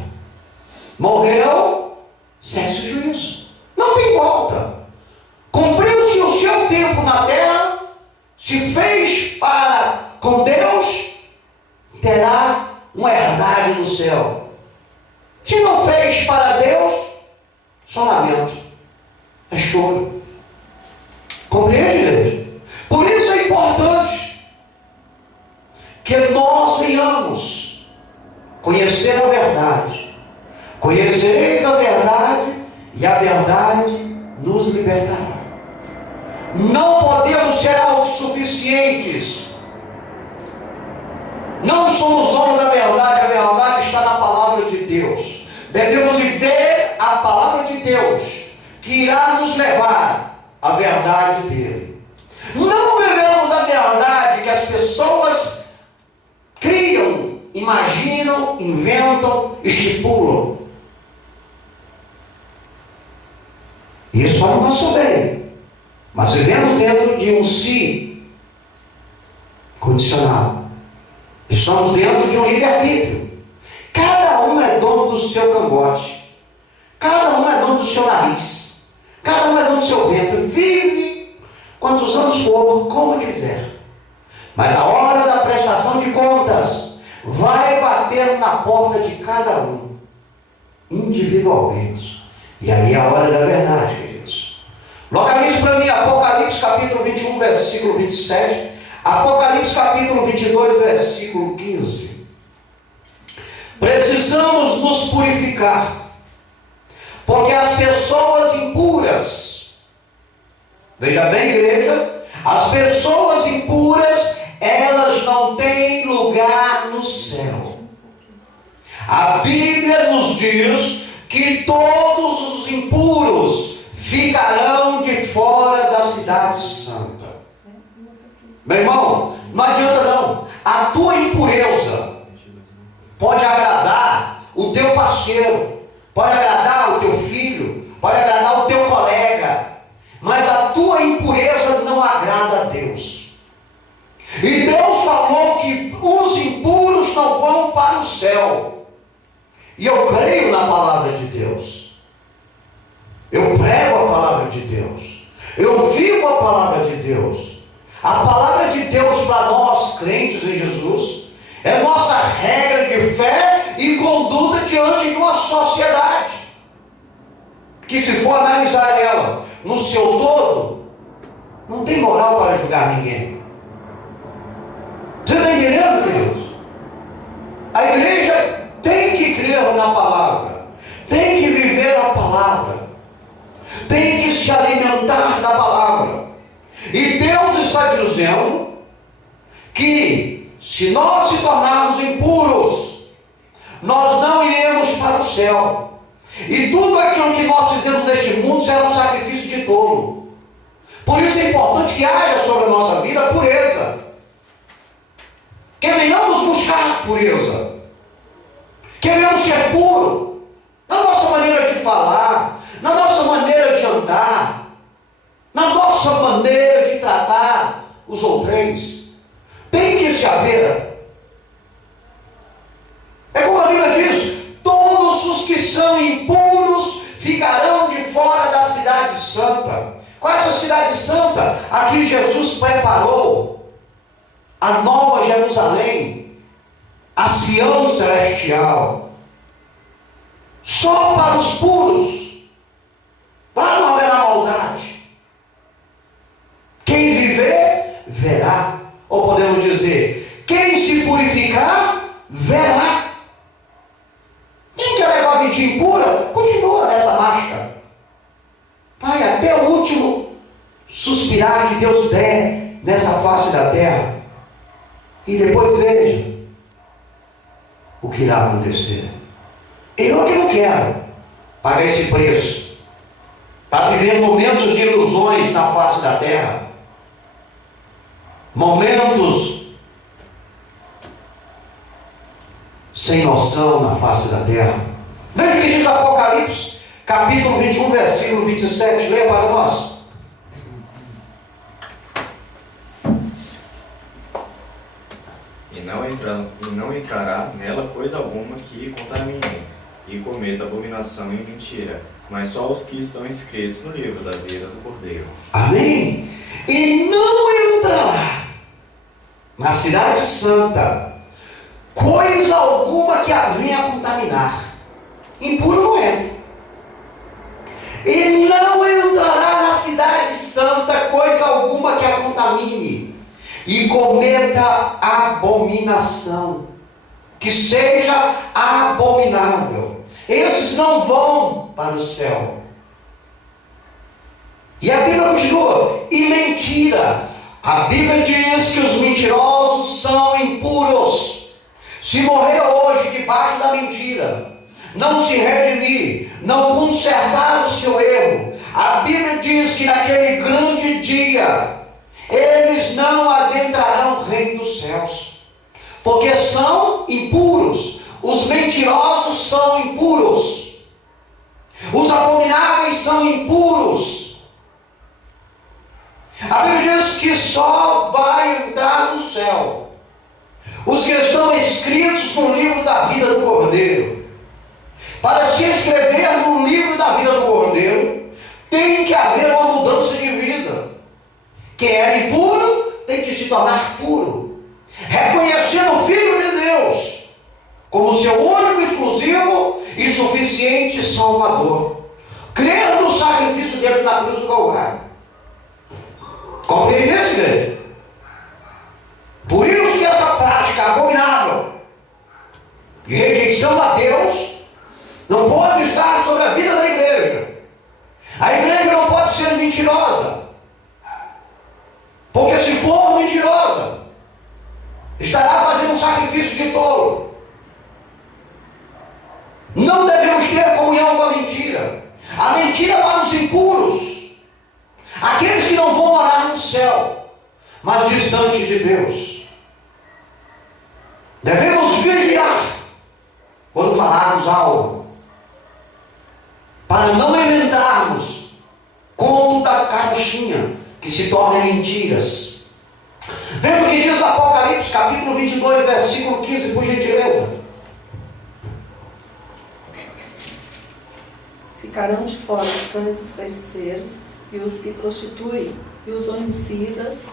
Morreu, segue-se o juízo. Não tem volta. Cumpriu-se o seu tempo na terra. Se fez para com Deus, terá uma herdade no céu. Se não fez para Deus, só lamento. É choro. Compreende, igreja? Por isso é importante que nós venhamos conhecer a verdade. Conhecereis a verdade e a verdade nos libertará. Não podemos ser autossuficientes. Não somos homens da verdade, a verdade está na palavra de Deus. Devemos viver a palavra de Deus, que irá nos levar à verdade dele. Não vivemos a verdade que as pessoas criam, imaginam, inventam, estipulam. Isso para o nosso bem. Mas vivemos dentro de um si condicional. Estamos dentro de um livre-arbítrio. Cada um é dono do seu cangote. Cada um é dono do seu nariz. Cada um é dono do seu ventre. Vive quantos anos for, como quiser. Mas a hora da prestação de contas vai bater na porta de cada um, individualmente. E aí é a hora da verdade, queridos. Localize para mim Apocalipse capítulo 21, versículo 27. Apocalipse capítulo 22, versículo 15. Precisamos nos purificar, porque as pessoas impuras, veja bem, igreja, as pessoas impuras, elas não têm lugar no céu. A Bíblia nos diz que todos os impuros ficarão de fora da cidade santa. Meu irmão, não adianta não. A tua impureza pode agradar o teu parceiro, pode agradar o teu filho, pode agradar o teu colega, mas a tua impureza não agrada a Deus. E Deus falou que os impuros não vão para o céu. E eu creio na palavra de Deus. Eu prego a palavra de Deus. Eu vivo a palavra de Deus. A palavra de Deus para nós, crentes em Jesus, é nossa regra de fé e conduta diante de uma sociedade. Que se for analisar ela no seu todo, não tem moral para julgar ninguém. Você está entendendo, queridos? A igreja tem que crer na palavra, tem que viver a palavra, tem que se alimentar da palavra. E Deus está dizendo que se nós se tornarmos impuros, nós não iremos para o céu. E tudo aquilo que nós fizemos neste mundo será um sacrifício de tolo. Por isso é importante que haja sobre a nossa vida a pureza. Que venhamos buscar pureza. Que venhamos ser puros na nossa maneira de falar, na nossa maneira de andar, na nossa maneira de tratar os outros. Tem que se haver. É como a Bíblia diz: todos os que são impuros ficarão de fora da cidade santa. Qual é essa cidade santa? Aqui Jesus preparou a nova Jerusalém, a Sião celestial, só para os puros. Lá não haverá maldade. podemos dizer: quem se purificar, verá. Quem quer levar a vida impura, continua nessa marcha. Vai até o último suspirar que Deus der nessa face da terra. E depois veja o que irá acontecer. Eu que não quero pagar esse preço para viver momentos de ilusões na face da terra, momentos sem noção na face da terra. Veja o que diz Apocalipse, capítulo 21, versículo 27. Leia para nós. E não entrará nela coisa alguma que contamine e cometa abominação e mentira, mas só os que estão escritos no livro da vida do Cordeiro. Amém? E não entrará na cidade santa coisa alguma que a venha contaminar. Impuro não entra. E não entrará na cidade santa coisa alguma que a contamine e cometa abominação, que seja abominável. Esses não vão para o céu. E a Bíblia continua: e mentira. A Bíblia diz que os mentirosos são impuros. Se morrer hoje debaixo da mentira, não se redimir, não consertar o seu erro, a Bíblia diz que naquele grande dia eles não adentrarão o reino dos céus, porque são impuros. Os mentirosos são impuros, os abomináveis são impuros. A Bíblia diz que só vai entrar no céu os que estão escritos no livro da vida do Cordeiro. Para se escrever no livro da vida do Cordeiro, tem que haver uma mudança de vida. Quem era impuro tem que se tornar puro, reconhecendo o Filho de Deus como seu único, exclusivo e suficiente Salvador, crer no sacrifício dele na cruz do Calvário. Compreende isso, igreja? Por isso que essa prática abominável de rejeição a Deus não pode estar sobre a vida da igreja. A igreja não pode ser mentirosa, porque se for mentirosa, estará fazendo um sacrifício de tolo. Não devemos ter comunhão com a mentira. A mentira é para os impuros, aqueles que não vão morar no céu, mas distante de Deus. Devemos vigiar quando falarmos algo, para não inventarmos conto da carochinha que se tornem mentiras. Veja o que diz Apocalipse, capítulo 22, versículo 15, por gentileza. Ficarão de fora os cães dos feiticeiros, e os que prostituem, e os homicidas,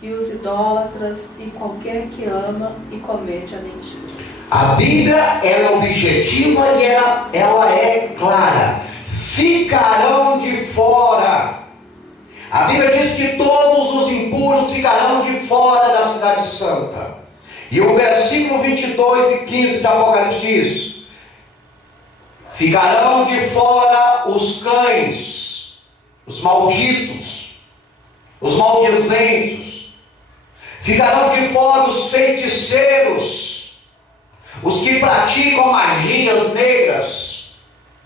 e os idólatras, e qualquer que ama e comete a mentira. A Bíblia ela é objetiva e ela é clara. Ficarão de fora. A Bíblia diz que todos os impuros ficarão de fora da cidade santa. E o versículo 22 e 15 de Apocalipse diz: ficarão de fora os cães, os malditos, os maldizentos. Ficarão de fora os feiticeiros, os que praticam magias negras.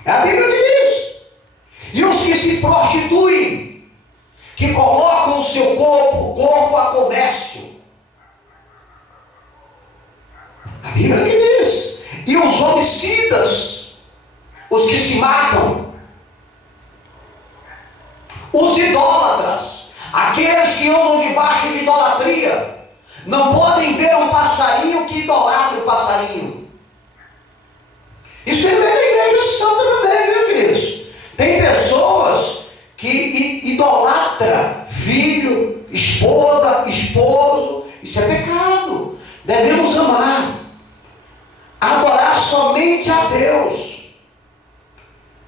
A Bíblia diz. E os que se prostituem, que colocam o seu corpo a comércio. A Bíblia diz. E os homicidas, os que se matam. Os idólatras, aqueles que andam debaixo de idolatria, não podem ver um passarinho que idolatra o passarinho. Isso é na igreja santa também, viu, queridos? Tem pessoas que idolatram filho, esposa, esposo. Isso é pecado. Devemos amar, adorar somente a Deus.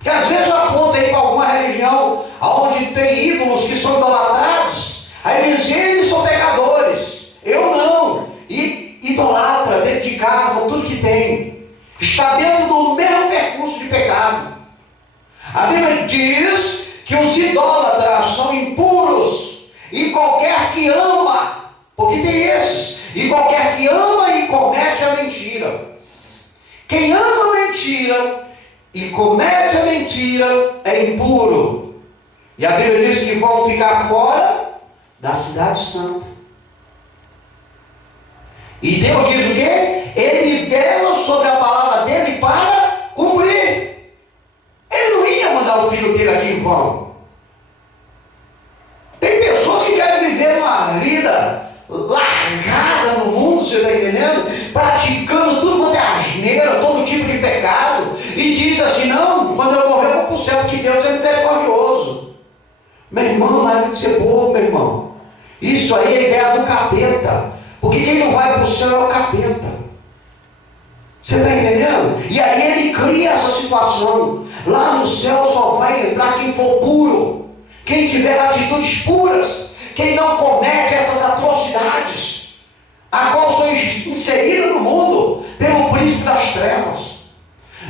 Porque às vezes eu aponto aí para alguma religião onde tem ídolos que são idolatrados, aí eles são pecadores. idolatra dentro de casa, tudo que tem, está dentro do mesmo percurso de pecado. A Bíblia diz que os idólatras são impuros, e qualquer que ama, porque tem esses, e qualquer que ama e comete a mentira. Quem ama a mentira e comete a mentira é impuro. E a Bíblia diz que vão ficar fora da cidade santa. E Deus diz o quê? Ele vela sobre a palavra dele para cumprir. Ele não ia mandar o filho dele aqui em vão. Tem pessoas que querem viver uma vida largada no mundo, você está entendendo? Praticando tudo quanto é asneira, todo tipo de pecado. E diz assim, não, quando eu morrer eu vou para o céu, porque Deus é misericordioso. Meu irmão, larga de ser bobo, meu irmão. Isso aí é a ideia do capeta. Porque quem não vai para o céu é o capeta. Você está entendendo? E aí ele cria essa situação. Lá no céu só vai entrar quem for puro, quem tiver atitudes puras, quem não comete essas atrocidades, a qual são inseridas no mundo pelo príncipe das trevas.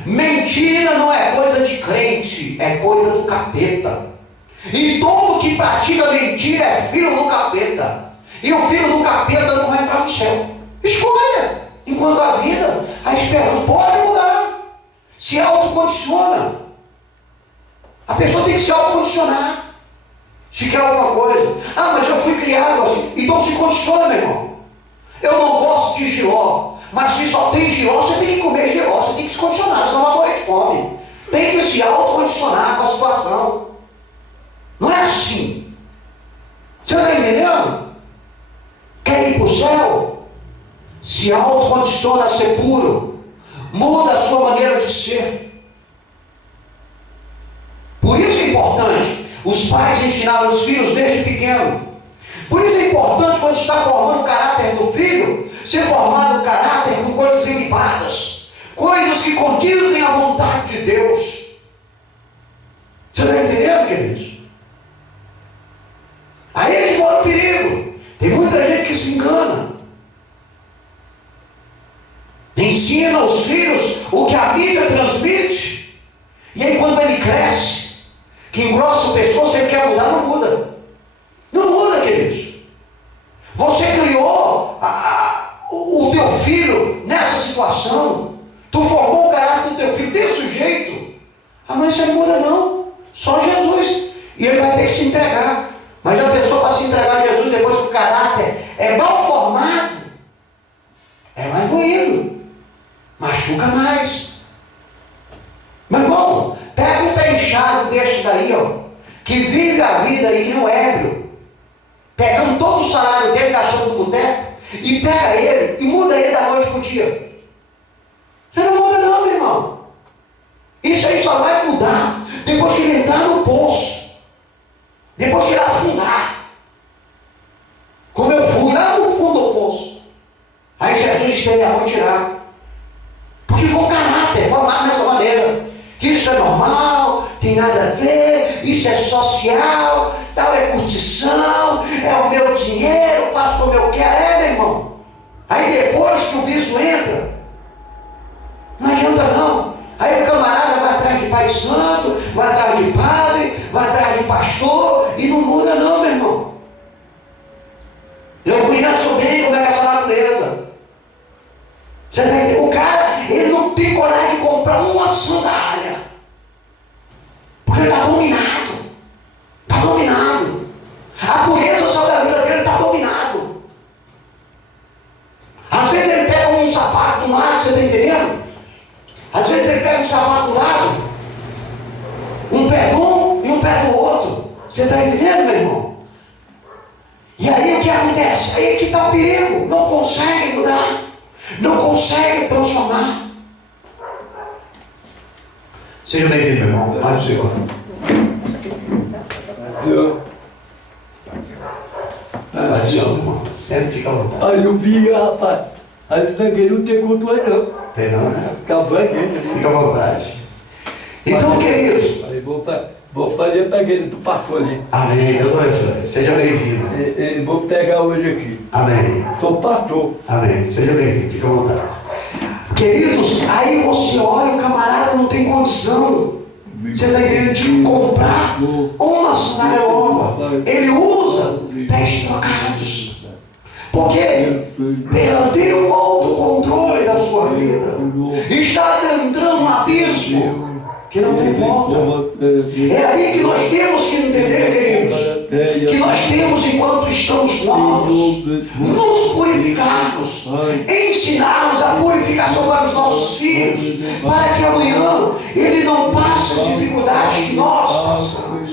Mentira não é coisa de crente, é coisa do capeta. E todo que pratica mentira é filho do capeta. E o filho do capeta não vai entrar no céu. Escolha. Enquanto a vida, a esperança pode mudar. Se autocondiciona. A pessoa tem que se autocondicionar. Se quer alguma coisa. Ah, mas eu fui criado assim. Então se condiciona, meu irmão. Eu não gosto de jiló. Mas se só tem jiló, você tem que comer jiló. Você tem que se condicionar, senão vai morrer de fome. Tem que se autocondicionar com a situação. Não é assim. Você está entendendo? Quer ir para o céu? Se autocondiciona a ser puro. Muda a sua maneira de ser. Por isso é importante os pais ensinarem os filhos desde pequeno. Por isso é importante, quando está formando o caráter do filho, ser formado o caráter com coisas ilibadas, coisas que condizem à vontade de Deus. Você está entendendo, queridos? Aí é que mora o perigo. Tem muita gente que se engana. Ensina aos filhos o que a Bíblia transmite. E aí quando ele cresce, que engrossa o pescoço, se ele quer mudar, não muda. Não muda, queridos. Você criou o teu filho nessa situação. Tu formou o caráter do teu filho desse jeito. Mas você não muda não. Só Jesus. E ele vai ter que se entregar. Mas a pessoa para se entregar a Jesus depois que o caráter é mal formado, é mais doído. Machuca mais. Meu irmão, pega um pé inchado desse daí, ó, que vive a vida aí que não é ébrio, pegando todo o salário dele, gastando no boteco, e pega ele e muda ele da noite para o dia. Você não muda não, meu irmão. Isso aí só vai mudar depois que ele entrar no poço. Depois que ele afundar. Como eu fui lá no fundo do poço. Aí Jesus esteve a mão tirar. Porque foi um caráter formado dessa maneira. Que isso é normal, tem nada a ver, isso é social, tal é curtição, é o meu dinheiro, faço como eu quero, meu irmão. Aí depois que o vício entra, não adianta não. Aí o camarada vai atrás de pai santo, vai atrás de padre, vai atrás de pastor, e não muda não, meu irmão. Eu conheço bem como é que é essa natureza. Você tá entendendo? O cara, ele não tem coragem de comprar uma sandália. Porque ele está dominado. Está dominado. A pureza só da vida dele está dominado. Às vezes ele pega um sapato do lado, você está entendendo? Às vezes ele pega um sapato do lado, um pé de um e um pé do outro. Você está entendendo, meu irmão? E aí o que acontece? Aí que está o perigo. Não consegue mudar. Não consegue transformar. Seja bem-vindo, meu irmão. Pai do Senhor. Pai do Senhor, meu irmão. Sempre fica à vontade. Aí eu vi, rapaz. Aí não tem culto aí não. Tem não, né? Acabou aqui. Fica à vontade. Então, queridos. Aí vou para Vou fazer para aquele do pastor ali. Amém. Deus abençoe. Seja bem-vindo. Vou pegar hoje aqui. Amém. Sou pastor. Amém. Seja bem-vindo. Fica à vontade. Queridos, aí você olha, o camarada não tem condição. Você está querendo de comprar uma sandália nova. Ele usa 10 trocados. Porque perdeu o autocontrole da sua vida. Está entrando num abismo que não tem volta. É aí que nós temos que entender, queridos, que nós temos, enquanto estamos novos, nos purificarmos, ensinarmos a purificação para os nossos filhos, para que amanhã ele não passe as dificuldades que nós passamos.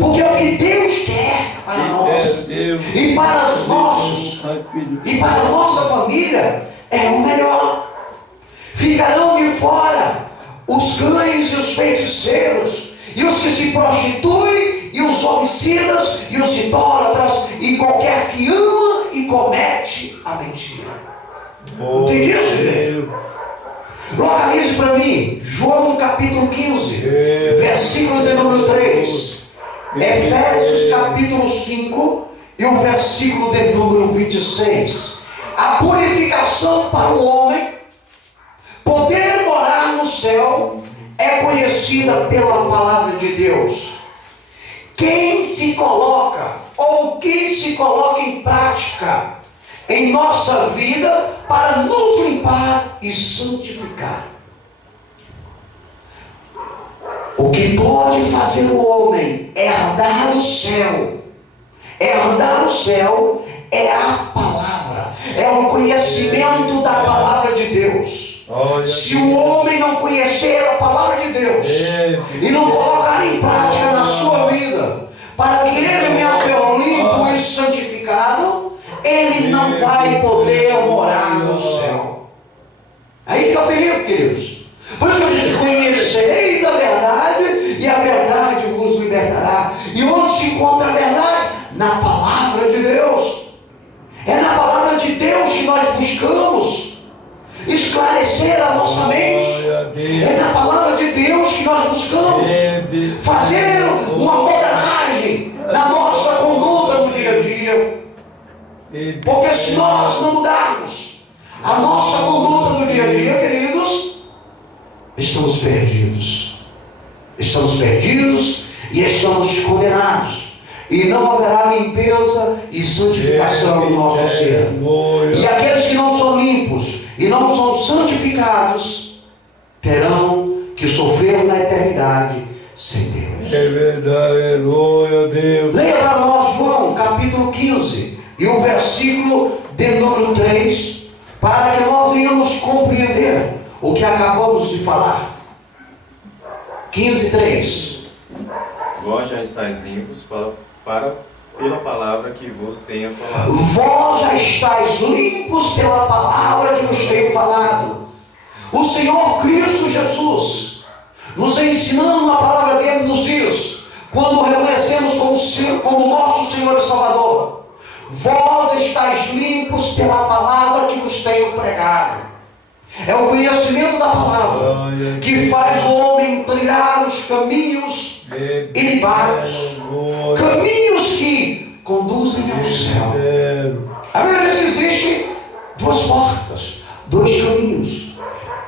Porque é o que Deus quer para nós e para os nossos e para a nossa família é o melhor. Ficarão de fora os cães e os feiticeiros, e os que se prostituem, e os homicidas, e os idólatras, e qualquer que ama e comete a mentira. Tem isso, gente? Localize para mim, João capítulo 15, versículo de número 3. Efésios capítulo 5 e o versículo de número 26. A purificação para o homem poder morar no céu é conhecida pela palavra de Deus. Quem se coloca ou quem se coloca em prática em nossa vida para nos limpar e santificar. O que pode fazer o homem herdar o céu. Herdar o céu é a palavra, é o conhecimento da palavra de Deus. Se o homem não conhecer a palavra de Deus e não colocar em prática na sua vida, para que ele venha ser limpo e santificado, ele não vai poder morar no céu. Aí fica o perigo, queridos. Por isso eu disse: conhecereis a verdade, e a verdade vos libertará. E onde se encontra a verdade? Na palavra de Deus. É na palavra de Deus que nós buscamos esclarecer a nossa mente. É na palavra de Deus que nós buscamos fazer uma modelagem na nossa conduta no dia a dia. Porque se nós não mudarmos a nossa conduta no dia a dia, queridos, estamos perdidos. Estamos perdidos e estamos condenados. E não haverá limpeza e santificação no nosso ser. E aqueles que não são limpos e não são santificados terão que sofrer na eternidade sem Deus. É verdade, glória a Deus. Leia para nós João capítulo 15 e o versículo de número 3, para que nós venhamos compreender o que acabamos de falar. 15:3. Vós já estáis limpos pela palavra que vos tenho falado. Vós já estáis limpos pela palavra que vos tenho falado. O Senhor Cristo Jesus, nos ensinando a palavra dele, nos diz, quando reconhecemos como nosso Senhor e Salvador: vós estáis limpos pela palavra que vos tenho pregado. É o conhecimento da palavra que faz o homem trilhar os caminhos ilibados, caminhos que conduzem ao céu. A Bíblia diz que existe duas portas, dois caminhos.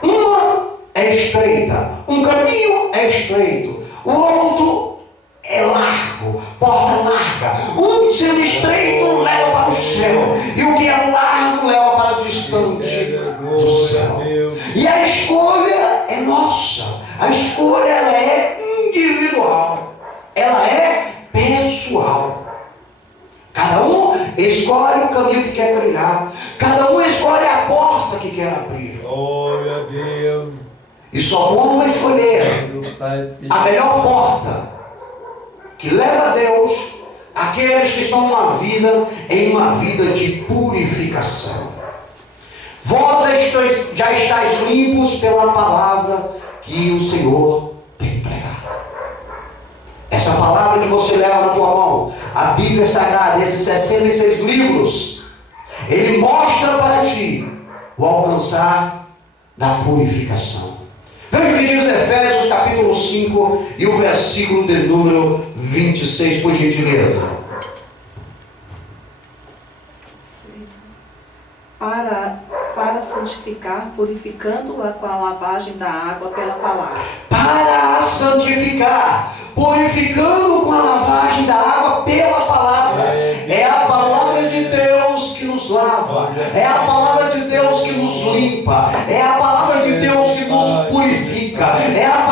Uma é estreita, um caminho é estreito, o outro é largo, porta larga. Um sendo estreito leva para o céu, e o que é largo leva para o distante do céu. E a escolha é nossa. A escolha, ela é individual, ela é pessoal. Cada um escolhe o caminho que quer trilhar, cada um escolhe a porta que quer abrir. Glória a Deus. E só vamos escolher a melhor porta que leva a Deus aqueles que estão em uma vida de purificação. Vós já estáis limpos pela palavra que o Senhor tem pregado. Essa palavra que você leva na tua mão, a Bíblia Sagrada, esses 66 livros, ele mostra para ti o alcançar da purificação. Veja o que diz Efésios capítulo 5 e o versículo de número 26, por gentileza. Para santificar, purificando-a com a lavagem da água pela palavra. Para santificar, purificando com a lavagem da água pela palavra. É a palavra de Deus que nos lava, é a palavra de Deus que nos limpa, é a palavra de Deus que nos purifica, é a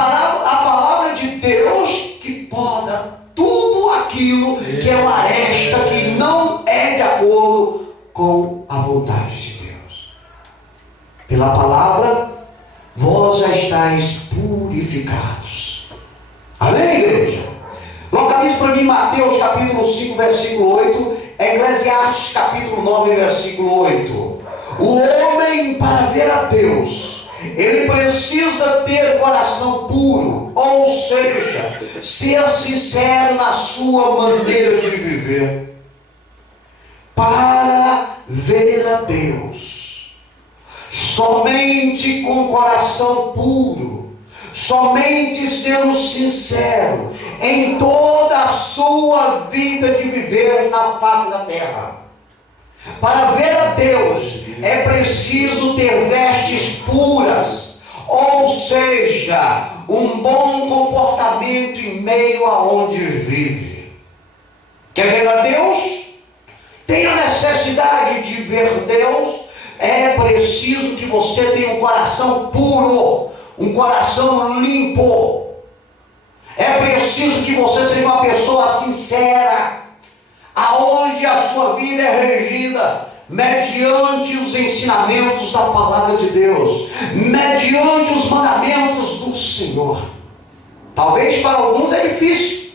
palavra de Deus que poda tudo aquilo que é uma aresta que não é de acordo com a vontade de Deus. Pela palavra, vós já estáis purificados. Amém, igreja? Localize para mim Mateus capítulo 5, versículo 8, Eclesiastes capítulo 9, versículo 8. O homem, para ver a Deus, ele precisa ter coração puro, ou seja, ser sincero na sua maneira de viver. Para ver a Deus, somente com coração puro, somente sendo sincero em toda a sua vida de viver na face da terra. Para ver a Deus é preciso ter vestes puras, ou seja, um bom comportamento em meio a onde vive. Quer ver a Deus? Tem a necessidade de ver Deus? É preciso que você tenha um coração puro, um coração limpo. É preciso que você seja uma pessoa sincera, aonde a sua vida é regida mediante os ensinamentos da palavra de Deus, mediante os mandamentos do Senhor. Talvez para alguns é difícil,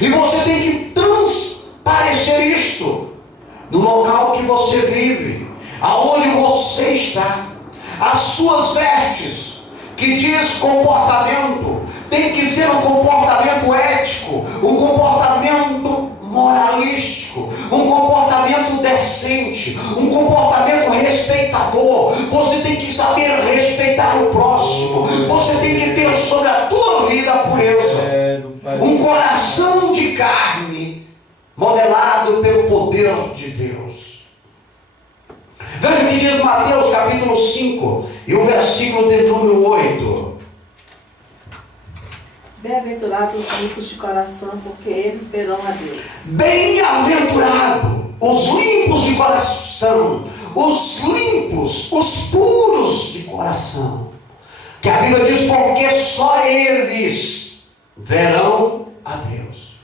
e você tem que transparecer isto no local que você vive, aonde você está. As suas vestes, que diz comportamento, tem que ser um comportamento ético, um comportamento moralístico, um comportamento decente, um comportamento respeitador. Você tem que saber respeitar o próximo, você tem que ter sobre a tua vida a pureza, um coração de carne modelado pelo poder de Deus. Veja o que diz Mateus capítulo 5 e o versículo de número 8. Bem-aventurados os limpos de coração, porque eles verão a Deus. Bem-aventurado os limpos de coração, os limpos, os puros de coração. Que a Bíblia diz, porque só eles verão a Deus.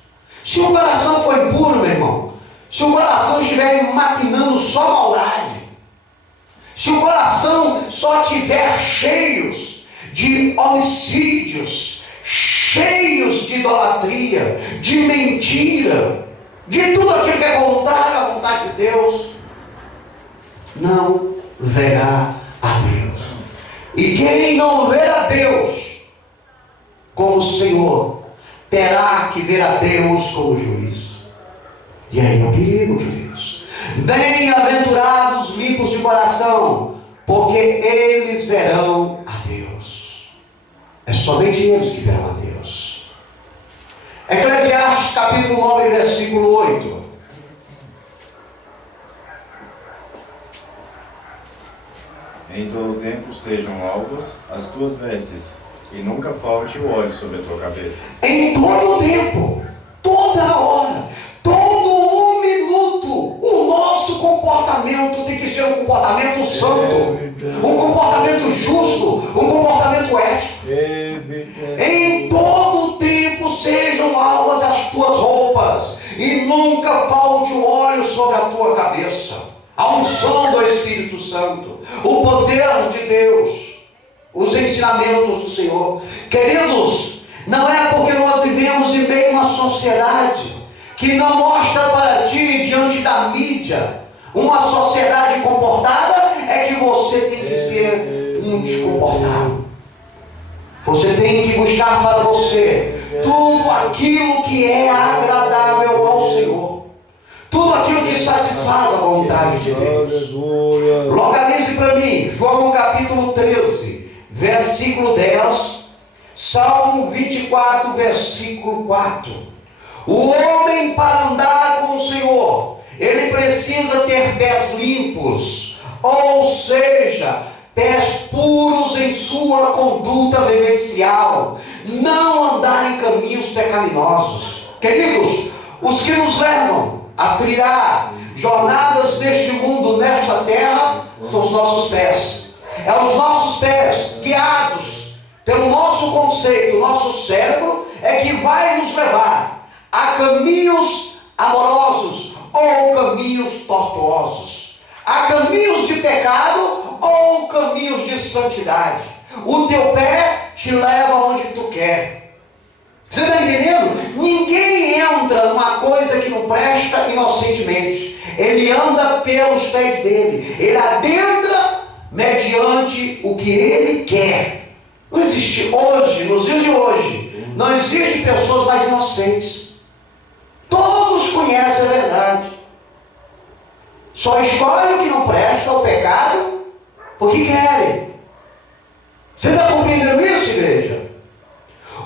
Se o coração for impuro, meu irmão, se o coração estiver maquinando só maldade, se o coração só estiver cheios de homicídios, cheios de idolatria, de mentira, de tudo aquilo que é contrário à vontade de Deus, não verá a Deus. E quem não ver a Deus como Senhor, terá que ver a Deus como juiz. E aí é o perigo, queridos. Bem-aventurados limpos de coração, porque eles verão a Deus. É somente eles que verão a Deus. Eclesiastes capítulo 9, versículo 8. Em todo o tempo sejam alvas as tuas vestes, e nunca falte o óleo sobre a tua cabeça. Em todo o tempo, toda hora, todo um minuto, o nosso comportamento tem que ser um comportamento santo, um comportamento justo, um comportamento ético. Em todo o tempo sejam alvas as tuas roupas, e nunca falte o óleo sobre a tua cabeça. A unção do Espírito Santo, o poder de Deus, os ensinamentos do Senhor. Queridos, não é porque nós vivemos em meio a uma sociedade que não mostra para ti, diante da mídia, uma sociedade comportada, é que você tem que ser um descomportado. Você tem que buscar para você tudo aquilo que é agradável ao Senhor, tudo aquilo que satisfaz a vontade de Deus. Localize para mim João capítulo 13, versículo 10, Salmo 24, versículo 4. O homem, para andar com o Senhor, ele precisa ter pés limpos, ou seja, pés puros em sua conduta vivencial, não andar em caminhos pecaminosos. Queridos, os que nos levam a trilhar jornadas neste mundo, nesta terra, são os nossos pés. É os nossos pés, guiados pelo nosso conceito, nosso cérebro, é que vai nos levar a caminhos amorosos ou caminhos tortuosos, a caminhos de pecado ou caminhos de santidade. O teu pé te leva onde tu quer. Você está entendendo? Ninguém entra numa coisa que não presta inocentemente. Ele anda pelos pés dele. Ele adentra mediante o que ele quer. Não existe hoje, nos dias de hoje, não existe pessoas mais inocentes. Todos conhecem a verdade. Só escolhem o que não presta, o pecado, porque querem. Você está compreendendo isso, igreja?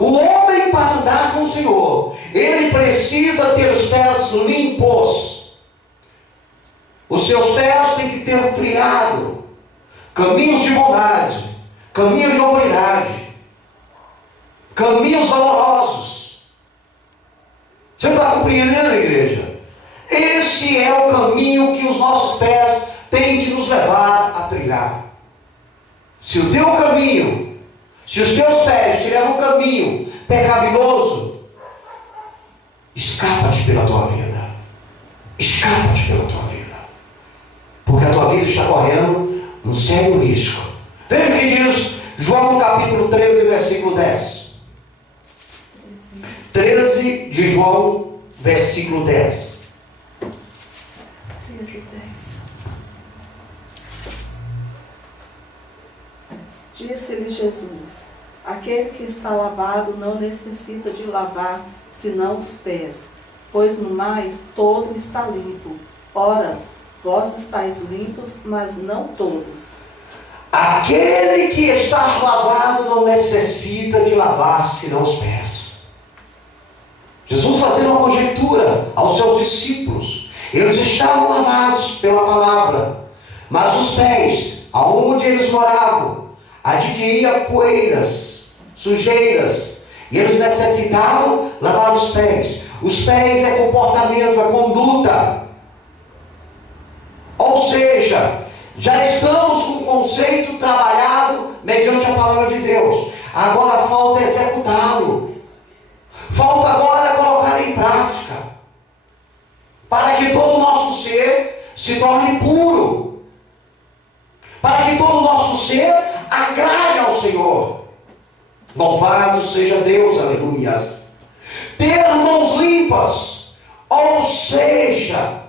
O homem, para andar com o Senhor, ele precisa ter os pés limpos. Os seus pés têm que ter trilhado caminhos de bondade, caminhos de hombridade, caminhos amorosos. Você está compreendendo, igreja? Esse é o caminho que os nossos pés têm que nos levar a trilhar. Se o teu caminho, se os teus pés te levam um caminho pecaminoso, escapa-te pela tua vida. Escapa-te pela tua vida. Porque a tua vida está correndo um sério risco. Veja o que diz João capítulo 13, versículo 10. 13 de João, versículo 10. 13, 10. Disse-lhe Jesus: aquele que está lavado não necessita de lavar, senão os pés, pois no mais todo está limpo. Ora, vós estáis limpos, mas não todos. Aquele que está lavado não necessita de lavar, senão os pés. Jesus fazendo uma conjectura aos seus discípulos. Eles estavam lavados pela palavra, mas os pés, aonde eles moravam, adquiria poeiras, sujeiras, e eles necessitavam lavar os pés. Os pés é comportamento, é conduta. Ou seja, já estamos com o conceito trabalhado mediante a palavra de Deus. Agora falta executá-lo. Falta agora colocar em prática, para que todo o nosso ser se torne puro, para que todo o nosso ser agrade ao Senhor. Louvado seja Deus, aleluias. Ter mãos limpas, ou seja,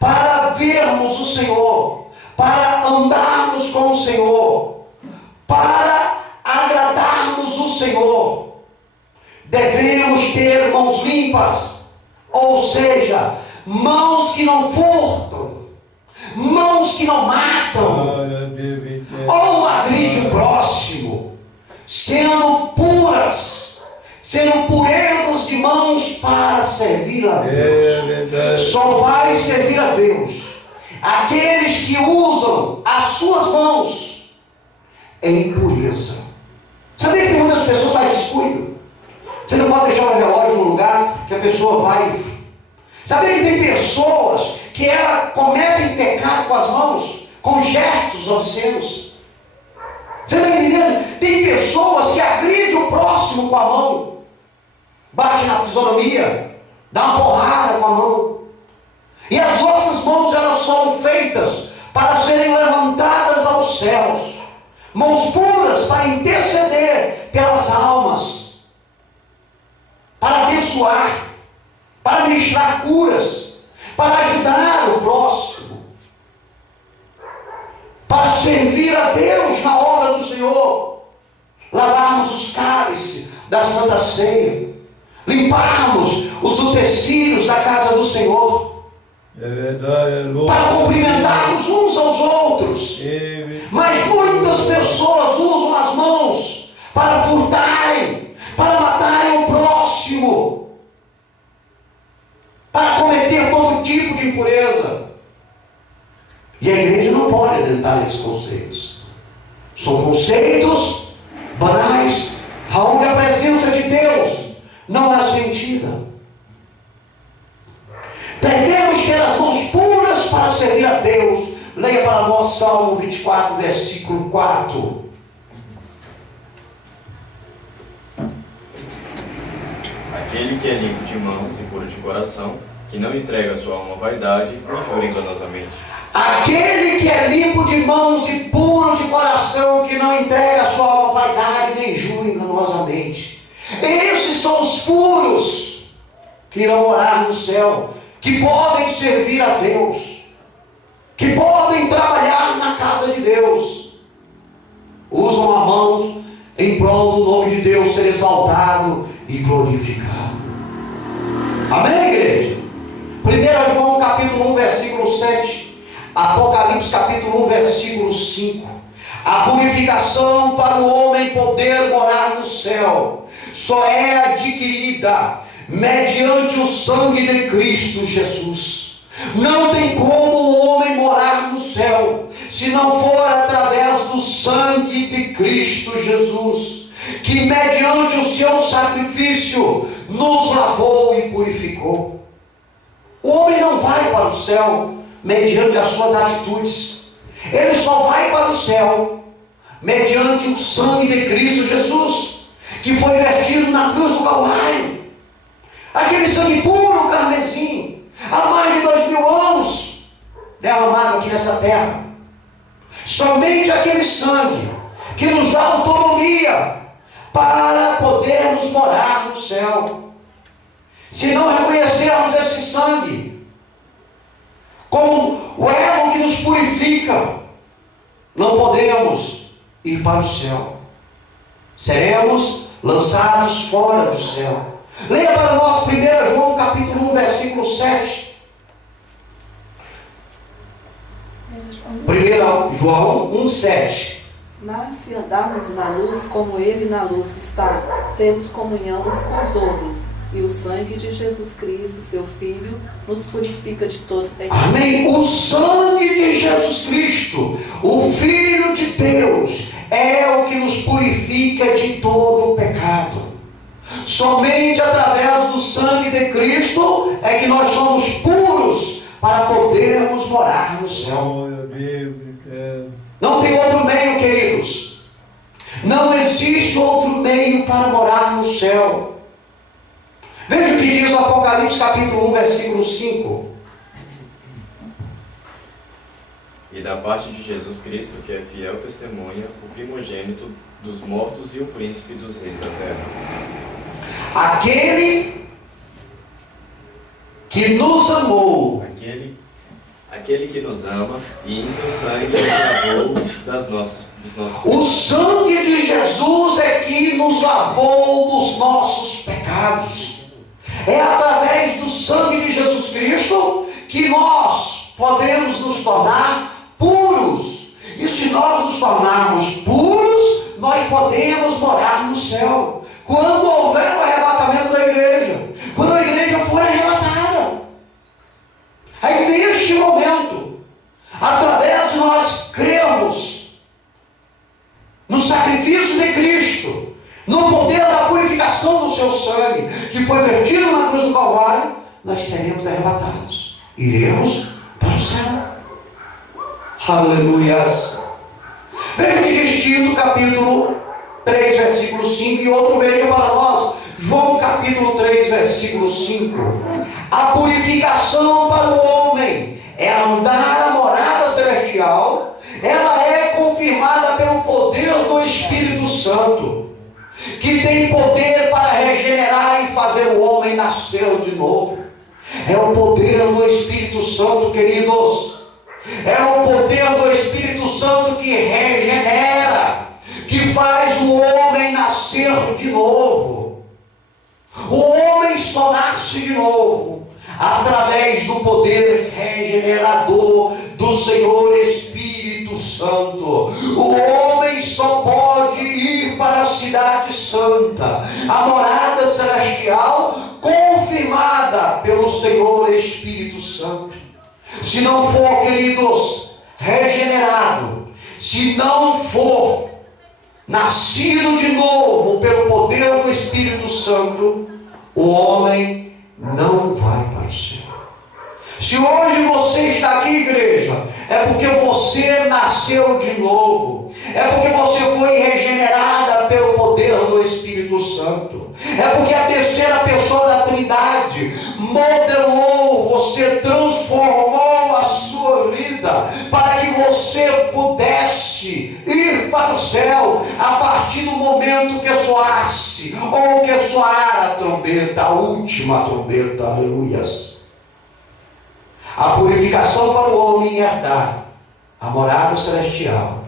para vermos o Senhor, para andarmos com o Senhor, para agradarmos o Senhor, devemos ter mãos limpas, ou seja, mãos que não furtam, mãos que não matam, ou agride o próximo, sendo puras, sendo purezas de mãos para servir a Deus. Só vai servir a Deus aqueles que usam as suas mãos em pureza. Sabia que muitas pessoas fazem descuido? Você não pode deixar o relógio no lugar que a pessoa vai. Sabia que tem pessoas que ela cometem pecado com as mãos, com gestos obscenos? Você está entendendo? Tem pessoas que agridem o próximo com a mão, bate na fisionomia, dá uma porrada com a mão. E as nossas mãos, elas são feitas para serem levantadas aos céus, mãos puras para interceder pelas almas, para abençoar, para ministrar curas, para ajudar o próximo, para servir a Deus na obra do Senhor, lavarmos os cálices da Santa Ceia, limparmos os utensílios da casa do Senhor, para cumprimentarmos uns aos outros. Mas muitas pessoas usam as mãos para furtarem, para matarem o próximo, para cometer todo tipo de impureza. E a igreja não pode adentrar nesses conceitos. São conceitos banais, onde a presença de Deus não é sentida. Devemos ter as mãos puras para servir a Deus. Leia para nós Salmo 24, versículo 4. Aquele que é limpo de mãos e puro de coração, que não entrega sua alma à vaidade, nem jura enganosamente. Aquele que é limpo de mãos e puro de coração, que não entrega a sua alma à vaidade, nem jura enganosamente. Esses são os puros que irão morar no céu, que podem servir a Deus, que podem trabalhar na casa de Deus. Usam as mãos em prol do nome de Deus ser exaltado e glorificado. Amém, igreja? 1 João capítulo 1, versículo 7. Apocalipse capítulo 1, versículo 5. A purificação para o homem poder morar no céu só é adquirida mediante o sangue de Cristo Jesus. Não tem como o homem morar no céu se não for através do sangue de Cristo Jesus, que mediante o seu sacrifício nos lavou e purificou. O homem não vai para o céu mediante as suas atitudes. Ele só vai para o céu mediante o sangue de Cristo Jesus, que foi vertido na cruz do Calvário. Aquele sangue puro, carmesim, há mais de 2000 anos derramado aqui nessa terra. Somente aquele sangue que nos dá autonomia para podermos morar no céu. Se não reconhecermos esse sangue como o elo que nos purifica, não podemos ir para o céu. Seremos lançados fora do céu. Leia para nós 1 João capítulo 1, versículo 7. 1 João 1, 7. Mas se andarmos na luz, como Ele na luz está, temos comunhão uns com os outros, e o sangue de Jesus Cristo, seu Filho, nos purifica de todo pecado. Amém? O sangue de Jesus Cristo, o Filho de Deus, é o que nos purifica de todo pecado. Somente através do sangue de Cristo é que nós somos puros para podermos morar no céu. Não tem outro meio, queridos. Não existe outro meio para morar no céu. Veja o que diz o Apocalipse capítulo 1, versículo 5. E da parte de Jesus Cristo, que é fiel testemunha, o primogênito dos mortos e o príncipe dos reis da terra. Aquele que nos amou. Aquele que nos ama e em seu sangue nos lavou dos nossos O sangue de Jesus é que nos lavou dos nossos pecados. É através do sangue de Jesus Cristo que nós podemos nos tornar puros. E se nós nos tornarmos puros, nós podemos morar no céu. Quando houver o arrebatamento da igreja, quando a igreja for arrebatada, aí neste momento, através de nós crermos no sacrifício de Cristo, no poder da purificação do seu sangue, que foi vertido na cruz do Calvário, nós seremos arrebatados. Iremos para o céu. Aleluias. Veja o que diz Tito, capítulo 3, versículo 5, e outro veja para nós, João capítulo 3, versículo 5. A purificação para o homem é andar a morada celestial, ela é confirmada pelo poder do Espírito Santo, que tem poder para regenerar e fazer o homem nascer de novo. É o poder do Espírito Santo, queridos. É o poder do Espírito Santo que regenera, que faz o homem nascer de novo. O homem só nasce de novo através do poder regenerador do Senhor Espírito Santo. O homem só pode ir para si cidade santa, a morada celestial confirmada pelo Senhor Espírito Santo. Se não for, queridos, regenerado, se não for nascido de novo pelo poder do Espírito Santo, o homem não vai para o céu. Se hoje você está aqui, igreja, é porque você nasceu de novo, é porque você foi regenerada pelo poder do Espírito Santo, é porque a terceira pessoa da Trindade modelou, você transformou a sua vida para que você pudesse ir para o céu a partir do momento que soasse, ou que soar a trombeta, a última trombeta, aleluias. A purificação para o homem herdar a morada celestial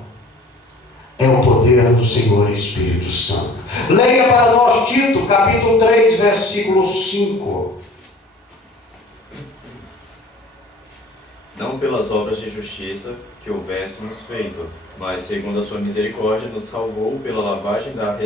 é o poder do Senhor Espírito Santo. Leia para nós Tito, capítulo 3, versículo 5. Não pelas obras de justiça que houvéssemos feito, mas segundo a sua misericórdia nos salvou pela lavagem da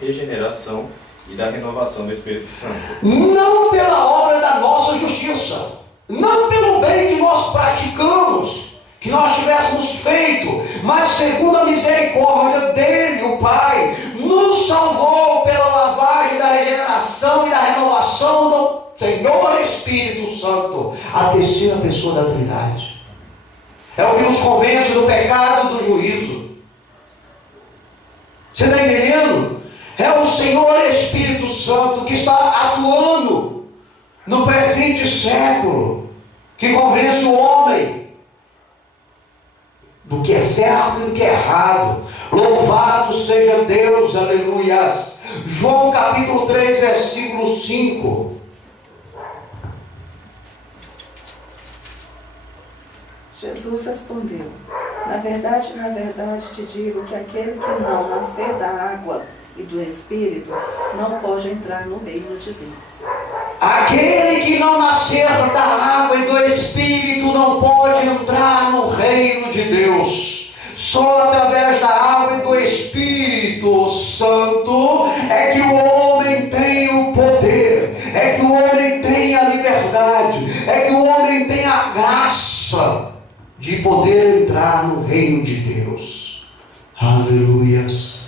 regeneração e da renovação do Espírito Santo. Não pela obra da nossa justiça, não pelo bem que nós praticamos, que nós tivéssemos feito, mas segundo a misericórdia dele, o Pai, nos salvou pela lavagem da regeneração e da renovação do Senhor Espírito Santo, a terceira pessoa da Trindade. É o que nos convence do pecado e do juízo. Você está entendendo? É o Senhor Espírito Santo que está atuando no presente século, que convence o homem do que é certo e do que é errado. Louvado seja Deus, aleluias. João capítulo 3, versículo 5. Jesus respondeu: na verdade, te digo que aquele que não nascer da água e do Espírito não pode entrar no reino de Deus. Aquele que não nascer da água e do Espírito não pode entrar no reino de Deus. Só através da água e do Espírito Santo é que o homem tem o poder, é que o homem tem a liberdade, é que o homem tem a graça de poder entrar no reino de Deus. Aleluias.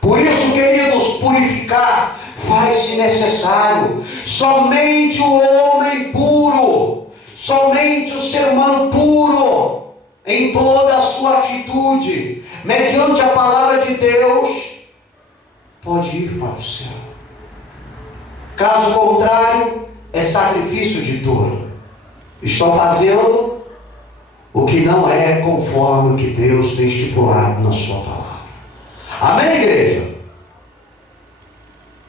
Por isso, queridos, purificar faz-se necessário. Somente o homem puro, somente o ser humano puro, em toda a sua atitude, mediante a palavra de Deus, pode ir para o céu. Caso contrário, é sacrifício de dor. Estão fazendo o que não é conforme o que Deus tem estipulado na sua palavra. Amém, igreja?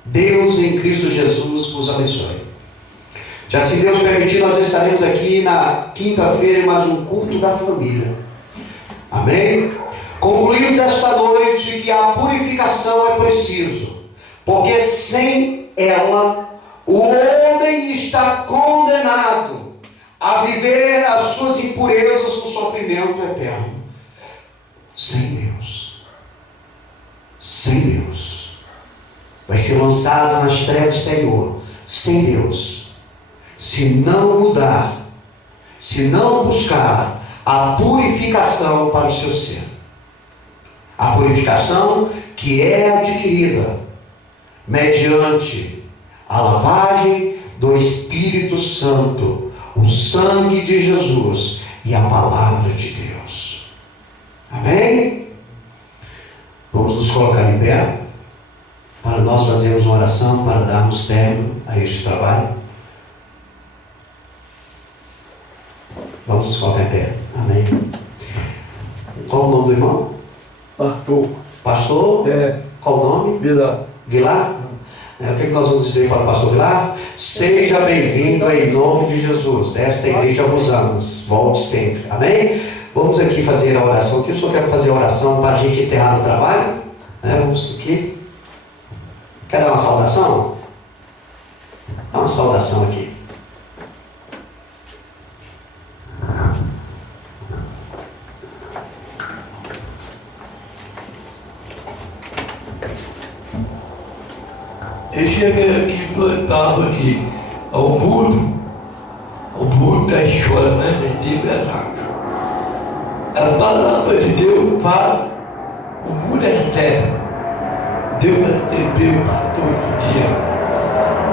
Deus em Cristo Jesus vos abençoe. Já se Deus permitir, nós estaremos aqui na quinta-feira em mais um culto da família. Amém? Concluímos esta noite que a purificação é preciso, porque sem ela o homem está condenado a viver as suas impurezas no sofrimento eterno. Sem Deus. Sem Deus. Vai ser lançado nas trevas exterior. Sem Deus. Se não mudar, se não buscar a purificação para o seu ser. A purificação que é adquirida mediante a lavagem do Espírito Santo, o sangue de Jesus e a palavra de Deus. Amém? Vamos nos colocar em pé para nós fazermos uma oração para darmos término a este trabalho. Vamos nos colocar em pé. Amém. Qual o nome do irmão? Arthur. Pastor? Qual o nome? Vilar. Vilar? O que nós vamos dizer para o pastor Vilar? Seja bem-vindo em nome de Jesus. Esta igreja vos ama. Volte sempre. Amém? Vamos aqui fazer a oração. Que o senhor quer fazer a oração para a gente encerrar o trabalho? Vamos aqui. Quer dar uma saudação? Dá uma saudação aqui. chega aqui no estava aqui, o mundo está chorando de verdade. A palavra de Deus fala, o mundo recebe. Deus recebeu todo esse dia.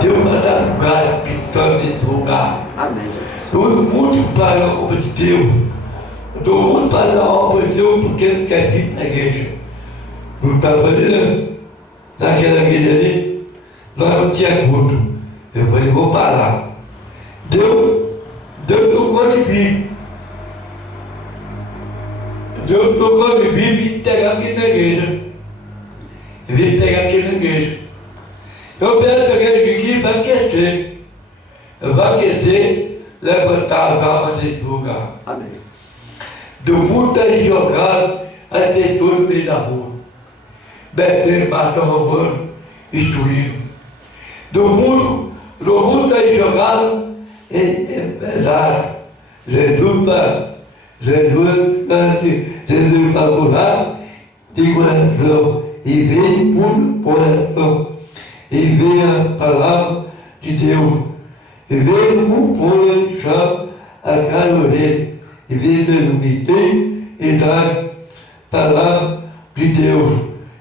Deus vai dar lugar às pessoas nesse lugar. Amém, Jesus. Todo mundo para a obra de Deus. Todo mundo para a obra de Deus porque ele quer vir na igreja. Não estava ali, naquela igreja ali, nós não tinha culto. Eu falei, vou parar. Deus tocou de vir. Deus tocou de vir e entregar aqui na igreja. Vim entregar aqui na igreja. Eu peço a igreja aqui para aquecer. Vai aquecer, levantar as almas desse lugar. Amém. Do mundo aí jogado, as pessoas no meio da rua. Bebendo, matando, roubando, destruindo. Do mundo aí jogado, é verdade. Jesus falou lá de coração. E veio por coração. E veio a palavra de Deus. E veio com coração a cada orelha. E veio transmitir e dar palavra de Deus.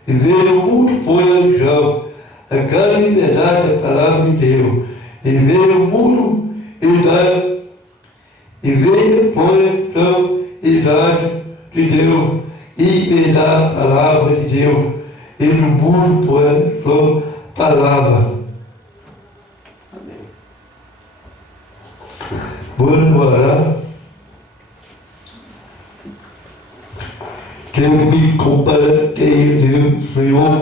E veio muito coração a cada liberdade a palavra de Deus. E veio muito e dar. E veio coração e dar de Deus. E dar a palavra de Deus. E no mundo foi sua palavra. Amém. Vamos orar. Deus me compartilhe, Deus, Senhor,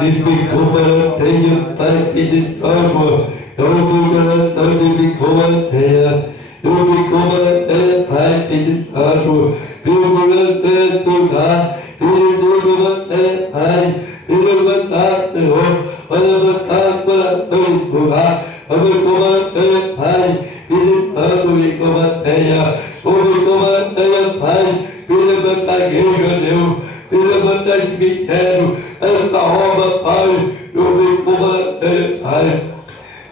Deus me compartilhe, Pai, pedir água. Eu me coração de me compartilhar. Eu me compartilhe, Pai, pedir água. Eu me compartilhar. Pai, levantar, Senhor, vai levantar coração de lugar, vai me combater, Pai, visitando me combateia, me combateia, Pai, me levantar a igreja, Deus, me levantar o cemitério, esta obra, Pai, eu me combater, Pai,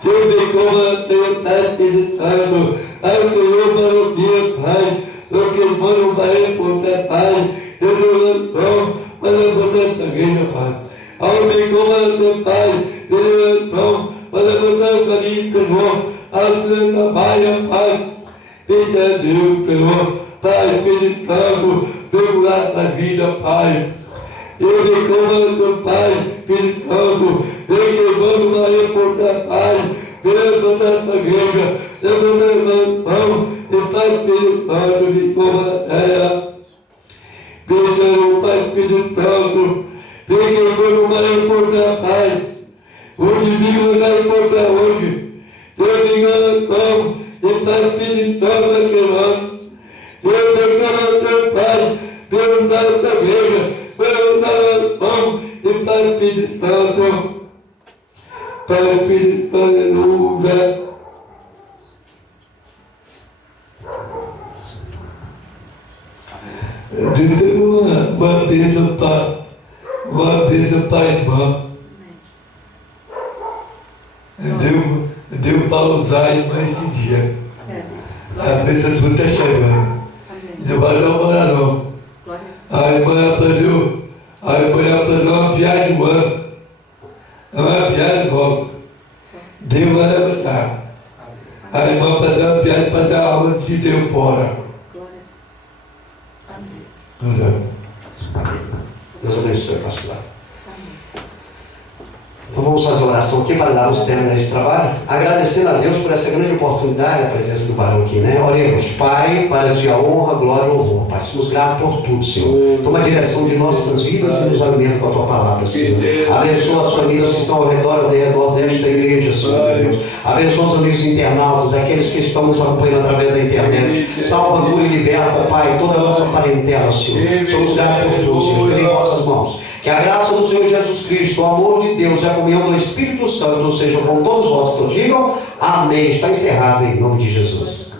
eu me combater, Pai, visitando, ai, Senhor, para o dia, Pai, eu que mando vai por Pai, eu levantou, para levantar esta igreja, Pai. Ao me comandar, Pai, eu levantou, para levantar o caminho, Senhor, a trabalha, Pai. Pedir Deus, Senhor, Pai, Espírito Santo, regular essa vida, Pai. Eu me comando, Pai, Espírito Santo, eu que mando Maria por Pai, levantar essa igreja, levantar a levantação, e Pai, Espírito Santo, me comandar. Pediram, Pai, Espírito Santo, peguei por uma importância, Pai. Hoje vivo vai importar hoje. Eu me engano, e Pai, Espírito Santo, aquele eu declaro teu Pai, Deus da essa igreja, Deus da nação, e Pai, Espírito Santo, Pai, Espírito Santo, aleluia. Deus deu uma bênção para a irmã. Deu para usar a irmã esse dia. A bênção sua está chegando. Não vai demorar não. A irmã ia fazer uma viagem do ano. Uma viagem volta. Deus vai levantar. A irmã fazer uma viagem, fazer a aula de Deus fora. Deus abençoe, pastor. Então vamos fazer a oração aqui para darmos termo nesse trabalho, agradecendo a Deus por essa grande oportunidade, a presença do varão aqui, né? Oremos, Pai, para ti a honra, glória e louvor, Pai. Somos gratos por tudo, Senhor. Toma a direção de nossas vidas e nos alimenta com a tua palavra, Senhor. Abençoa as famílias que estão ao redor desta igreja, Senhor Deus. Abençoa os amigos internautas, aqueles que estão nos acompanhando através da internet. Salva, cura e liberta, Pai, toda a nossa parentela, Senhor. Somos gratos por tudo, Senhor. Em vossas mãos. Que a graça do Senhor Jesus Cristo, o amor de Deus e a comunhão do Espírito Santo sejam com todos vós. Todos digam amém. Está encerrado em nome de Jesus.